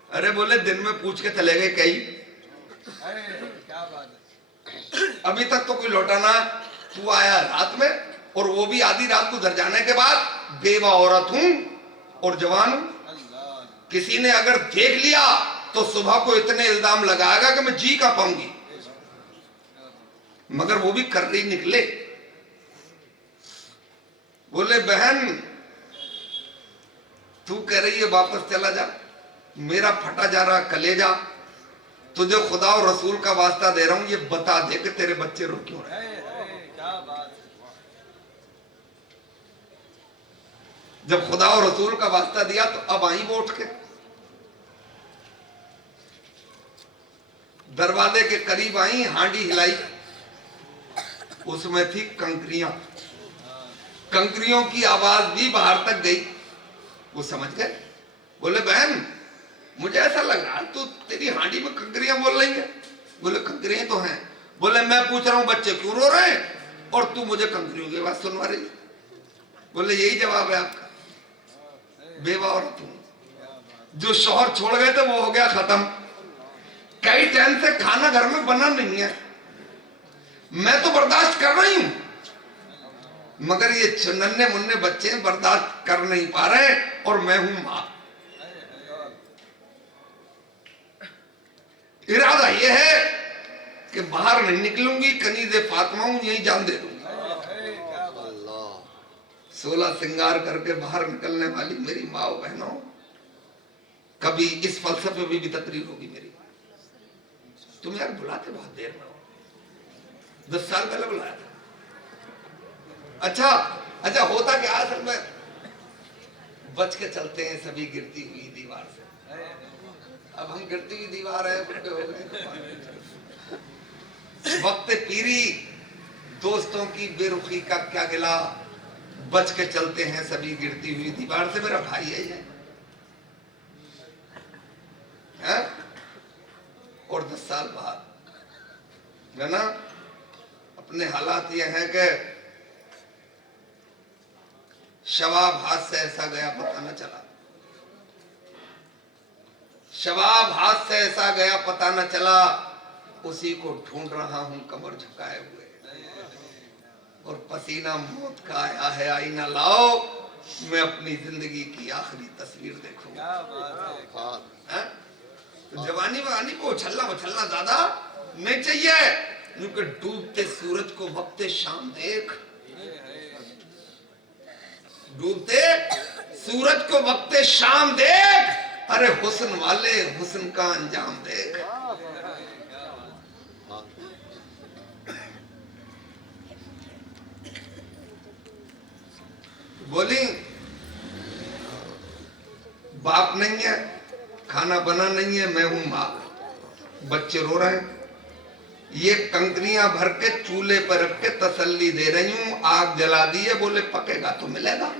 अरे बोले दिन में पूछ के चले गए कई, क्या बात है, अभी तक तो कोई लौटा ना। तू आया रात में, और वो भी आधी रात को घर जाने के बाद। बेवा औरत हूं और जवान हूं, किसी ने अगर देख लिया तो सुबह को इतने इल्जाम लगाएगा कि मैं जी का पाऊंगी। मगर वो भी कर रही निकले। बोले बहन तू कह रही है वापस चला जा, मेरा फटा जा रहा कलेजा, तुझे खुदा और रसूल का वास्ता दे रहा हूं, ये बता दे कि तेरे बच्चे रो क्यों रहे। क्या बात है, जब खुदा और रसूल का वास्ता दिया तो अब आई वो उठ के दरवाजे के करीब आई, हांडी हिलाई, उसमें थी कंकरियां। कंकरियों की आवाज भी बाहर तक गई। वो समझ गए। बोले बहन मुझे ऐसा लग रहा तू तेरी हांडी में कंकरियां बोल रही है। बोले कंकरियां तो हैं। बोले मैं पूछ रहा हूं बच्चे क्यों रो रहे हैं और तू मुझे कंकरियों की आवाज सुनवा रही है। बोले यही जवाब है आपका, बेवा औरत हूं। जो शौहर छोड़ गए थे वो हो गया खत्म। कई टाइम से खाना घर में बना नहीं है, मैं तो बर्दाश्त कर रही हूं, मगर ये नन्हे मुन्ने बच्चे बर्दाश्त कर नहीं पा रहे और मैं हूं मां। इरादा यह है कि बाहर नहीं निकलूंगी, कनीज़े फातिमा हूं, यही जान दे दूंगी। 16 श्रृंगार करके बाहर निकलने वाली मेरी माँ बहनों, कभी इस फलसफे में भी तकरीर होगी मेरी। तुम यार बुलाते बहुत देर में हो, 10 साल पहले बुलाया था। अच्छा होता क्या असल में, बच के चलते हैं सभी गिरती हुई दीवार से। अब हम गिरती हुई दीवार है, बुढ़े हो गए। वक्त पीरी दोस्तों की बेरुखी का क्या गिला, बच के चलते हैं सभी गिरती हुई दीवार से। मेरा भाई है ये, है? और 10 साल बाद है ना, अपने हालात ये हैं कि शवाब हाथ से ऐसा गया पता न चला, शवाब हाथ से ऐसा गया पता न चला, उसी को ढूंढ रहा हूं कमर झुकाए हुए, और पसीना मौत का आया है, आईना लाओ, मैं अपनी जिंदगी की आखिरी तस्वीर देखूंगा। तो जवानी वानी को उछलना उछलना ज्यादा नहीं चाहिए, क्योंकि डूबते सूरज को वक्ते शाम देख, डूबते सूरज को वक्ते शाम देख, अरे हुस्न वाले हुस्न का अंजाम देख। बोली बाप नहीं है, खाना बना नहीं है, मैं हूं मां, बच्चे रो रहे हैं, ये कंकरियां भर के चूल्हे पर रख के तसल्ली दे रही हूं, आग जला दी है, बोले पकेगा तो मिलेगा।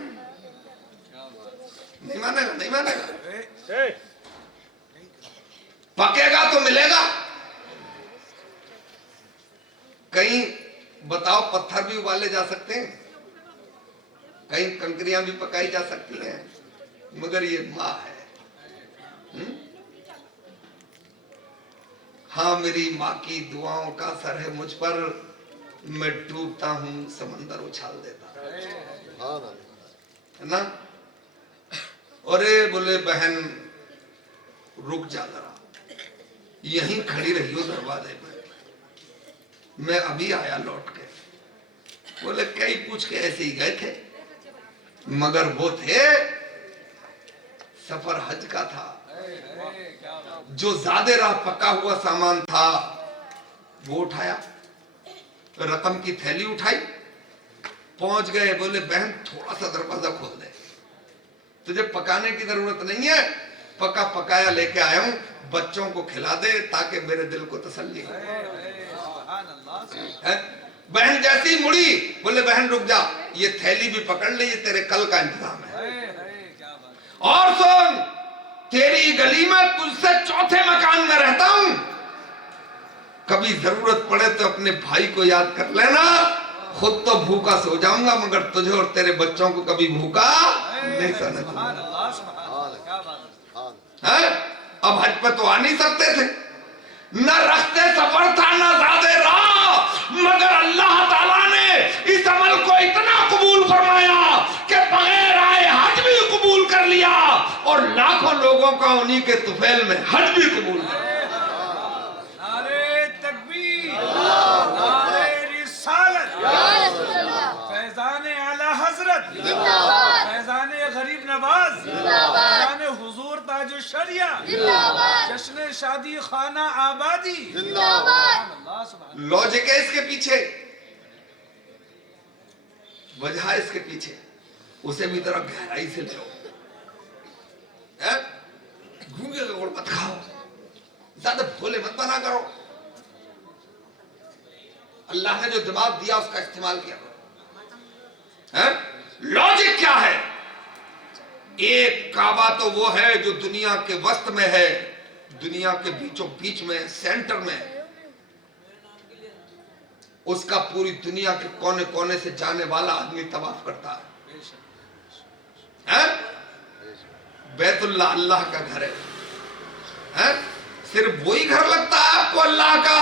नहीं मानेगा, नहीं मानेगा, पकेगा तो मिलेगा। कहीं बताओ पत्थर भी उबाले जा सकते हैं, कहीं कंकरियां भी पकाई जा सकती हैं, मगर ये मां है। हाँ, मेरी माँ की दुआओं का असर है मुझ पर, मैं डूबता हूं समंदर उछाल देता है ना। अरे बोले बहन रुक जा जरा, यहीं खड़ी रही हो दरवाजे पे, मैं अभी आया लौट के। बोले कई पूछ के ऐसे ही गए थे, मगर वो थे सफर हज का था, जो ज्यादा राह पका हुआ सामान था वो उठाया, रकम की थैली उठाई, पहुंच गए। बोले बहन थोड़ा सा दरवाजा खोल दे, तुझे पकाने की जरूरत नहीं है, पका पकाया लेके आया हूं, बच्चों को खिला दे ताकि मेरे दिल को तसल्ली हो। बहन जैसी मुड़ी, बोले बहन रुक जा, ये थैली भी पकड़ ले, ये तेरे कल का इंतजाम है। और सुन, तेरी गली में तुझसे चौथे मकान में रहता हूं, कभी जरूरत पड़े तो अपने भाई को याद कर लेना, खुद तो भूखा सो जाऊंगा, मगर तुझे और तेरे बच्चों को कभी भूखा नहीं सोने दूंगा। अब हज पे तो आ नहीं सकते थे, न रास्ते सफर था न ज़्यादा राह, मगर अल्लाह ताला ने इस अमल को इतना कबूल फरमाया कि बगैर आए हज भी कबूल कर लिया, और लाखों लोगों का उन्हीं के तुफैल में हज भी कबूल कर लिया। नारे तकबीर, नारे रिसालत, फैज़ाने आला हजरत, फैज़ाने गरीब नवाज, फैज़ाने हुजूर ताज शरिया, जश्न शादी खाना आबादी। लॉजिक है इसके पीछे, वजह है इसके पीछे, उसे भी तरह गहराई से लो। घूंगे का गुड़ मत खाओ, ज्यादा भोले मत बना करो, अल्लाह ने जो दिमाग दिया उसका इस्तेमाल किया करो। लॉजिक क्या है? एक काबा तो वो है जो दुनिया के वस्त में है, दुनिया के बीचों बीच में, सेंटर में, उसका पूरी दुनिया के कोने कोने से जाने वाला आदमी तवाफ करता है। बैतुल्लाह अल्लाह का घर है, सिर्फ वही घर लगता है आपको अल्लाह का।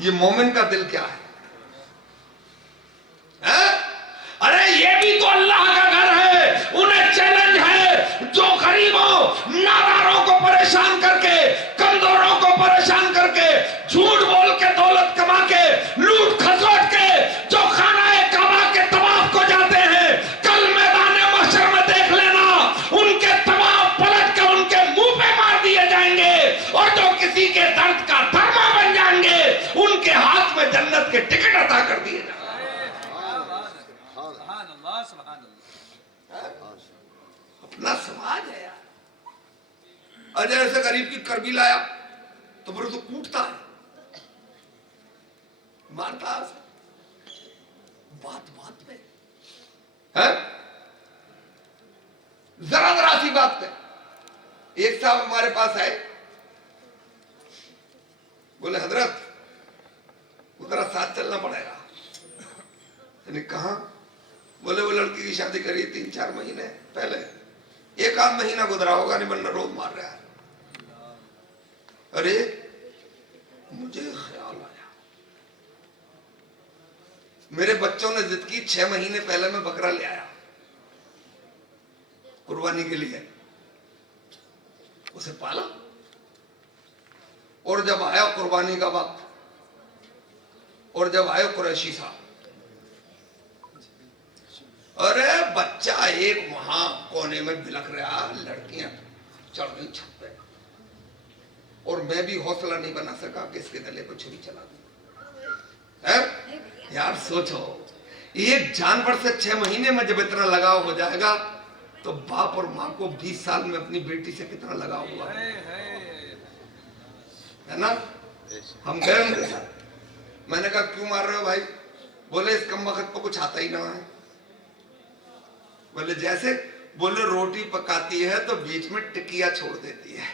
ये मोमिन का दिल क्या है? अरे ये भी तो अल्लाह का घर है। उन्हें चैलेंज है जो गरीबों नादारों को परेशान करके, कमजोरों को परेशान गरीब की कर भी लाया तो फिर तो कूटता है, मारता है, बात बात में है, जरा जरा सी बात पे। एक साहब हमारे पास आए, बोले हजरत उधर साथ चलना पड़ेगा। मैंने कहा? बोले वो लड़की की शादी करी 3-4 महीने पहले, 1 आध महीना गुजरा होगा, नहीं वरना रोज मार रहा है। अरे मुझे ख्याल आया, मेरे बच्चों ने जिद की, 6 महीने पहले मैं बकरा ले आया कुर्बानी के लिए, उसे पाला, और जब आया कुर्बानी का वक्त, और जब आया कुरैशी साहब, अरे बच्चा एक वहां कोने में बिलख रहा, लड़कियां चढ़ गई छत पे, और मैं भी हौसला नहीं बना सका कि इसके गले को छुरी चला दूं। यार सोचो, एक जानवर से 6 महीने में जब इतना लगाव हो जाएगा तो बाप और माँ को 20 साल में अपनी बेटी से कितना लगाव हुआ है ना। हम गए उनके साथ, मैंने कहा क्यों मार रहे हो भाई? बोले इस कम वक्त को कुछ आता ही ना है। बोले जैसे? बोले रोटी पकाती है तो बीच में टिकिया छोड़ देती है,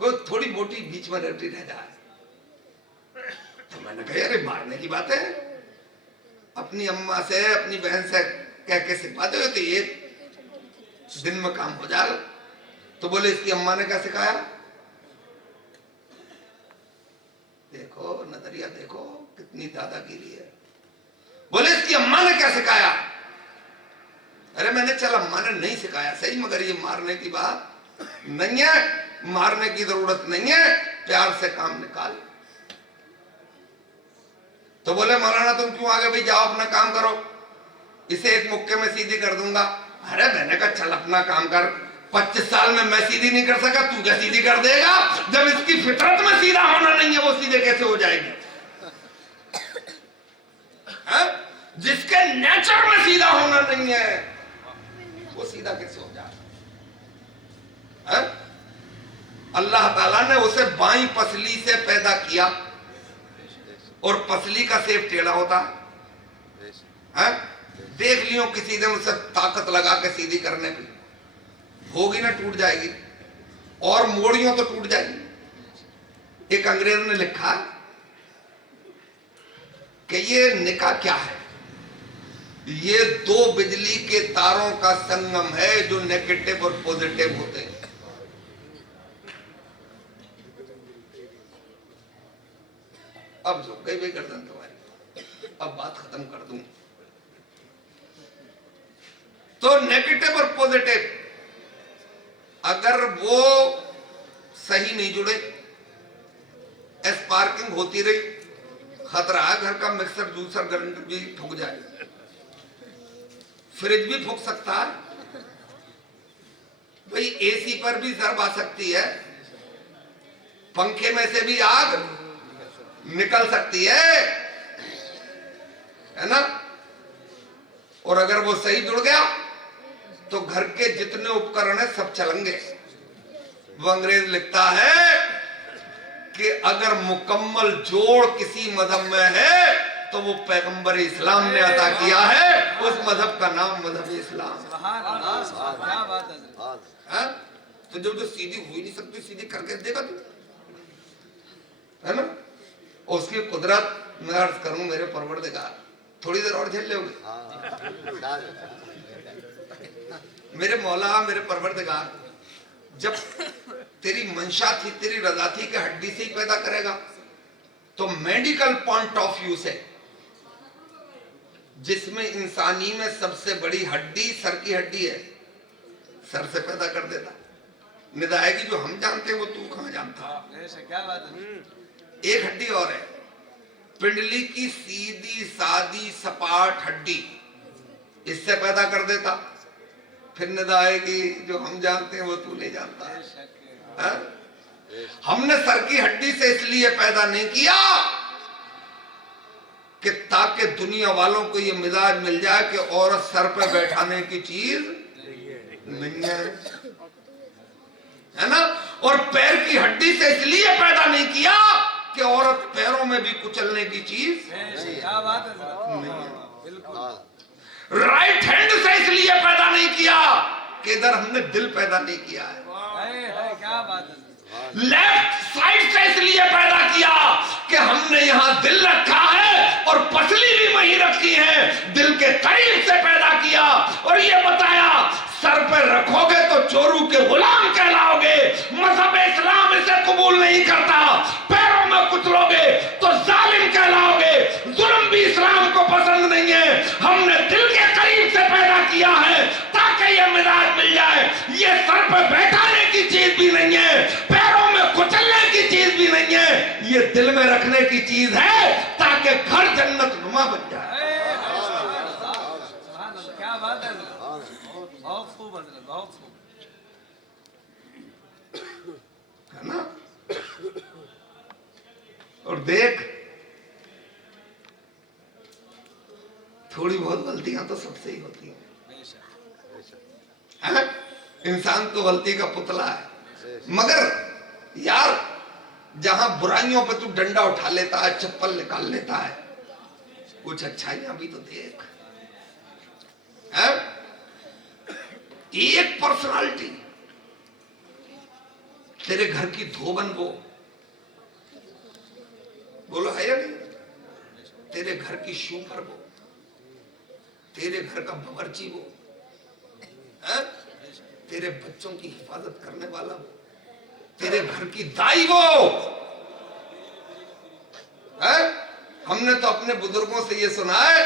वो थोड़ी मोटी बीच में रोटी रह जाए। तो मैंने कहा अरे मारने की बात है, अपनी अम्मा से अपनी बहन से कह के सिखाते हो तो एक दिन में काम हो जाएगा। तो बोले इसकी अम्मा ने क्या सिखाया? देखो नजरिया देखो कितनी दादागिरी है। बोले इसकी अम्मा ने क्या सिखाया? अरे मैंने चल अम्मा ने नहीं सिखाया सही, मगर ये मारने की बात नहीं है, मारने की जरूरत नहीं है, प्यार से काम निकाल। तो बोले मौलाना तुम क्यों आगे? भाई जाओ अपना काम करो, इसे एक मुक्के में सीधी कर दूंगा। अरे मैंने कहा चल अपना काम कर, 25 साल में मैं सीधी नहीं कर सका, तू क्या सीधी कर देगा? जब इसकी फितरत में सीधा होना नहीं है, वो सीधे कैसे हो जाएगी? जिसके नेचर में सीधा होना नहीं है वो सीधा कैसे हो जाए? अल्लाह ताला ने उसे बाईं पसली से पैदा किया, और पसली का सेब टेढ़ा होता है। देख लियो किसी दिन उसे ताकत लगा के सीधी करने की, होगी ना टूट जाएगी, और मोड़ियों तो टूट जाएगी। एक अंग्रेज ने लिखा कि ये निकाह क्या है? ये 2 बिजली के तारों का संगम है जो नेगेटिव और पॉजिटिव होते हैं। अब जो गई भी गर्दन तुम्हारी, अब बात खत्म कर दूं। तो नेगेटिव और पॉजिटिव अगर वो सही नहीं जुड़े, स्पार्किंग होती रही, खतरा है घर का मिक्सर जूसर ग्राइंडर भी फूक जाए, फ्रिज भी फूक सकता है भाई, एसी पर भी जर्ब आ सकती है, पंखे में से भी आग निकल सकती है ना। और अगर वो सही जुड़ गया तो घर के जितने उपकरण है सब चलेंगे। वो अंग्रेज लिखता है कि अगर मुकम्मल जोड़ किसी मजहब में है तो वो पैगंबर इस्लाम ने अता किया है, उस मजहब का नाम मजहब इस्लाम। क्या बात है? तो जब जो सीधी हो ही नहीं सकती, सीधी करके देगा तू, है ना। उसकी कुदरत मैं अर्ज करूं मेरे परवरदिगार, थोड़ी देर और झेल लोगे मेरे मौला, मेरे परवरदिगार, जब तेरी मंशा थी, तेरी रजा थी कि हड्डी से ही पैदा करेगा, तो मेडिकल पॉइंट ऑफ व्यू से जिसमें इंसानी में सबसे बड़ी हड्डी सर की हड्डी है, सर से पैदा कर देता। निदाएगी जो हम जानते हैं वो तू कहां जानता? क्या बात है? एक हड्डी और है, पिंडली की सीधी सादी सपाट हड्डी, इससे पैदा कर देता। फिर निदाएगी जो हम जानते हैं वो तू नहीं जानता है? हमने सर की हड्डी से इसलिए पैदा नहीं किया कि ताकि दुनिया वालों को ये मिजाज मिल जाए कि औरत सर पर बैठाने की चीज नहीं है। है ना। और पैर की हड्डी से इसलिए पैदा नहीं किया कि औरत पैरों में भी कुचलने की चीज। क्या बात है, बिल्कुल। राइट हैंड से इसलिए पैदा नहीं किया कि इधर हमने दिल पैदा नहीं किया है। क्या बात है। लेफ्ट साइड से इसलिए पैदा किया कि हमने यहाँ दिल रखा है और पसली भी वहीं रखी है, दिल के करीब से पैदा किया और ये बताया सर पे रखोगे तो चोरू के गुलाम कहलाओगे, मजहब इस्लाम इसे कबूल नहीं करता, पैरों में कुचलोगे तो जालिम कहलाओगे, जुल्म भी इस्लाम को पसंद नहीं है। हमने दिल के करीब से पैदा किया है ताकि ये मिजाज मिल जाए। ये सर पे बैठाने की चीज भी नहीं है, पैरों में कुचलने की चीज भी नहीं है, ये दिल में रखने की चीज है ताकि घर जन्नत नुमा बन जाए। क्या बात है, बहुत खूब, बहुत खूब, है ना। और देख थोड़ी बहुत गलतियां तो सबसे ही होती हैं, है? इंसान तो गलती का पुतला है, मगर यार जहां बुराइयों पे तू डंडा उठा लेता है, चप्पल निकाल लेता है, कुछ अच्छाइयां भी तो देख, है? एक पर्सनालिटी तेरे घर की धोबन वो, बोलो है या नहीं, तेरे घर की शूपर वो, तेरे घर का बावर्ची वो, है? तेरे बच्चों की हिफाजत करने वाला वो, तेरे घर की दाई वो, है? हमने तो अपने बुजुर्गों से ये सुना है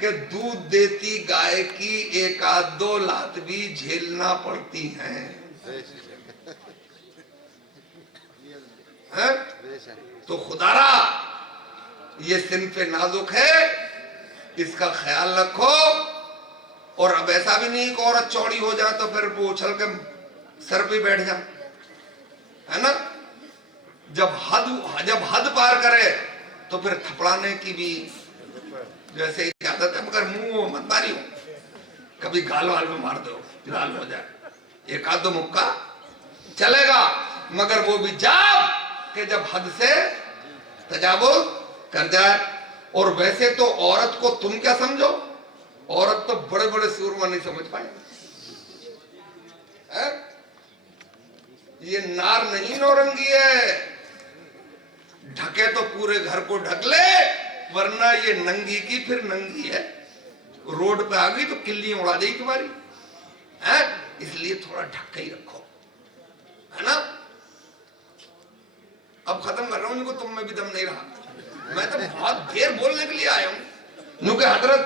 कि दूध देती गाय की एक आध दो लात भी झेलना पड़ती हैं, है? तो खुदारा ये सिनफे नाजुक है, इसका ख्याल रखो। और अब ऐसा भी नहीं कि औरत चौड़ी हो जाए तो फिर वो उछल के सर पे बैठ जाए, है ना। जब हद पार करे तो फिर थपड़ाने की भी जैसे एक आदत है, मगर मुंह मत मारी हो, कभी गाल वाल में मार दो लाल हो जाए, एक आध दो मुक्का चलेगा, मगर वो भी जब कि जब हद से तजावुज कर जाए। और वैसे तो औरत को तुम क्या समझो, औरत तो बड़े बड़े सूरमा नहीं समझ पाए, ये नार नहीं नौरंगी है, ढके तो पूरे घर को ढक ले, वरना ये नंगी की फिर नंगी है, रोड पे आ गई तो किल्ली उड़ा देगी तुम्हारी, है? इसलिए थोड़ा ढक के ही रखो, है ना। अब खत्म कर रहा हूं, इनको तुम में भी दम नहीं रहा, मैं तो बहुत देर बोलने के लिए आया हूं। नुके हजरत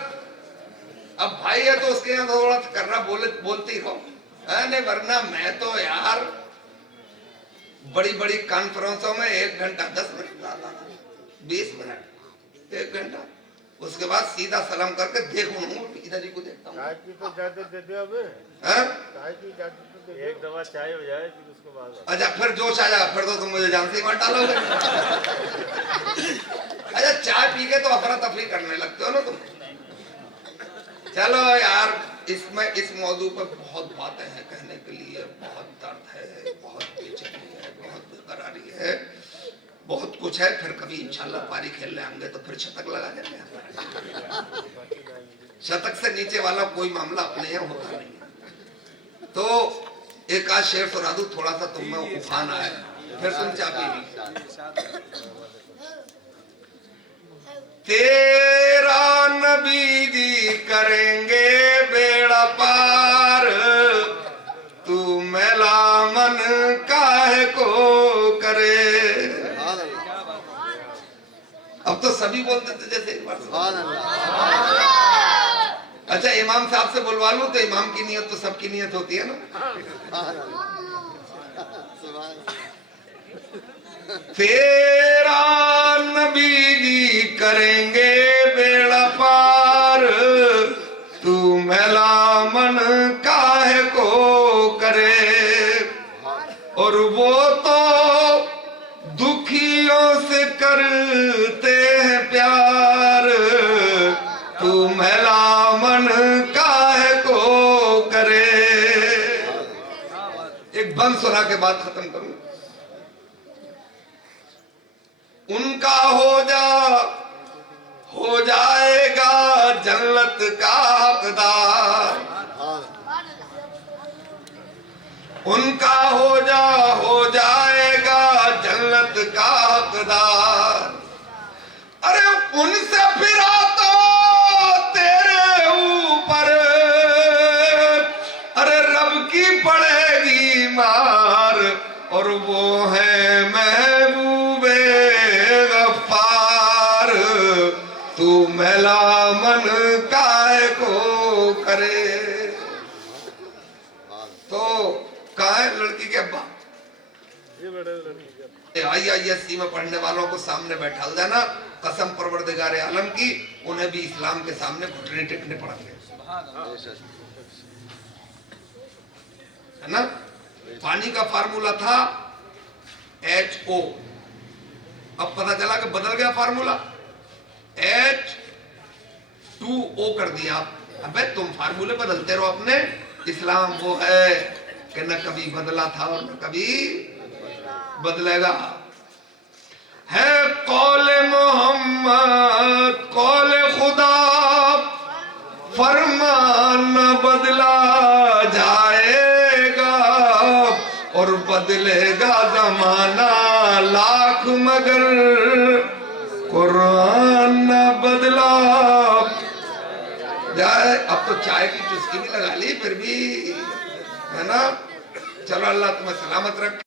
अब भाई है तो उसके यहाँ थोड़ा कर रहा, बोलती रहो, नहीं वरना मैं तो यार बड़ी बड़ी कॉन्फ्रेंसों में 1 घंटा 10 मिनट लाता, 20 मिनट 1 घंटा, उसके बाद सीधा सलाम करके देखूं इधर ही को देखता हूँ। एक दवा चाय हो जाए फिर उसके बाद, अच्छा फिर जोश आ जाए, फिर तो तुम मुझे जान से ही मार डालोगे। अच्छा चाय पी के तो अफरा तफरी करने लगते हो ना तुम। चलो यार, इसमें इस मौजू पर बहुत बातें हैं कहने के लिए, बहुत दर्द है, बहुत बेचैनी है, बहुत बेकरारी है, बहुत कुछ है। फिर कभी इंशाल्लाह पारी खेलने आएंगे तो फिर शतक लगा देंगे। शतक से नीचे वाला कोई मामला अपने यहाँ होता नहीं है। तो एक आध शेर सुना दूं, थोड़ा सा तुम में उफान आए, फिर तुम चाह पी। तेरा नबी जी करेंगे बेड़ा पार, तू मैला मन काहे को करे। अब तो सभी बोलते थे जैसे एक बार। अच्छा इमाम साहब से बुलवा लूं तो इमाम की नियत तो सबकी नियत होती है ना। तेरा नबी जी करेंगे बेड़ा पार, तू मैला मन काहे को करे। और वो तो दुखियों से करते हैं प्यार, तू मैला मन काहे को करे। एक नज़म सुना के बाद खत्म करूं। उनका हो जाएगा जन्नत का हकदार, उनका हो जाएगा जन्नत का हकदार। अरे उनसे फिरा तो तेरे ऊपर अरे रब की पड़ेगी मार, और वो है महबूबे गफ्फार। तू मैला मन काहे को करे। तो कहा है लड़की के अब्बा? ये बड़े लड़की का IISc में पढ़ने वालों को सामने बैठा देना, कसम परवरदिगार आलम की, उन्हें भी इस्लाम के सामने घुटने टेकने पड़ेंगे, है ना। पानी का फार्मूला था HO, अब पता चला कि बदल गया फार्मूला, H2O कर दिया। अबे तुम फार्मूले बदलते रहो अपने। इस्लाम वो है कि न कभी बदला था और न कभी बदलेगा। है कौले मोहम्मद कौले खुदा, फरमान न बदला जाएगा, और बदलेगा जमाना लाख मगर कुरान न बदला जाए। अब तो चाय की चुस्की भी लगा ली फिर भी, है ना। चलो अल्लाह तुम्हें सलामत रख।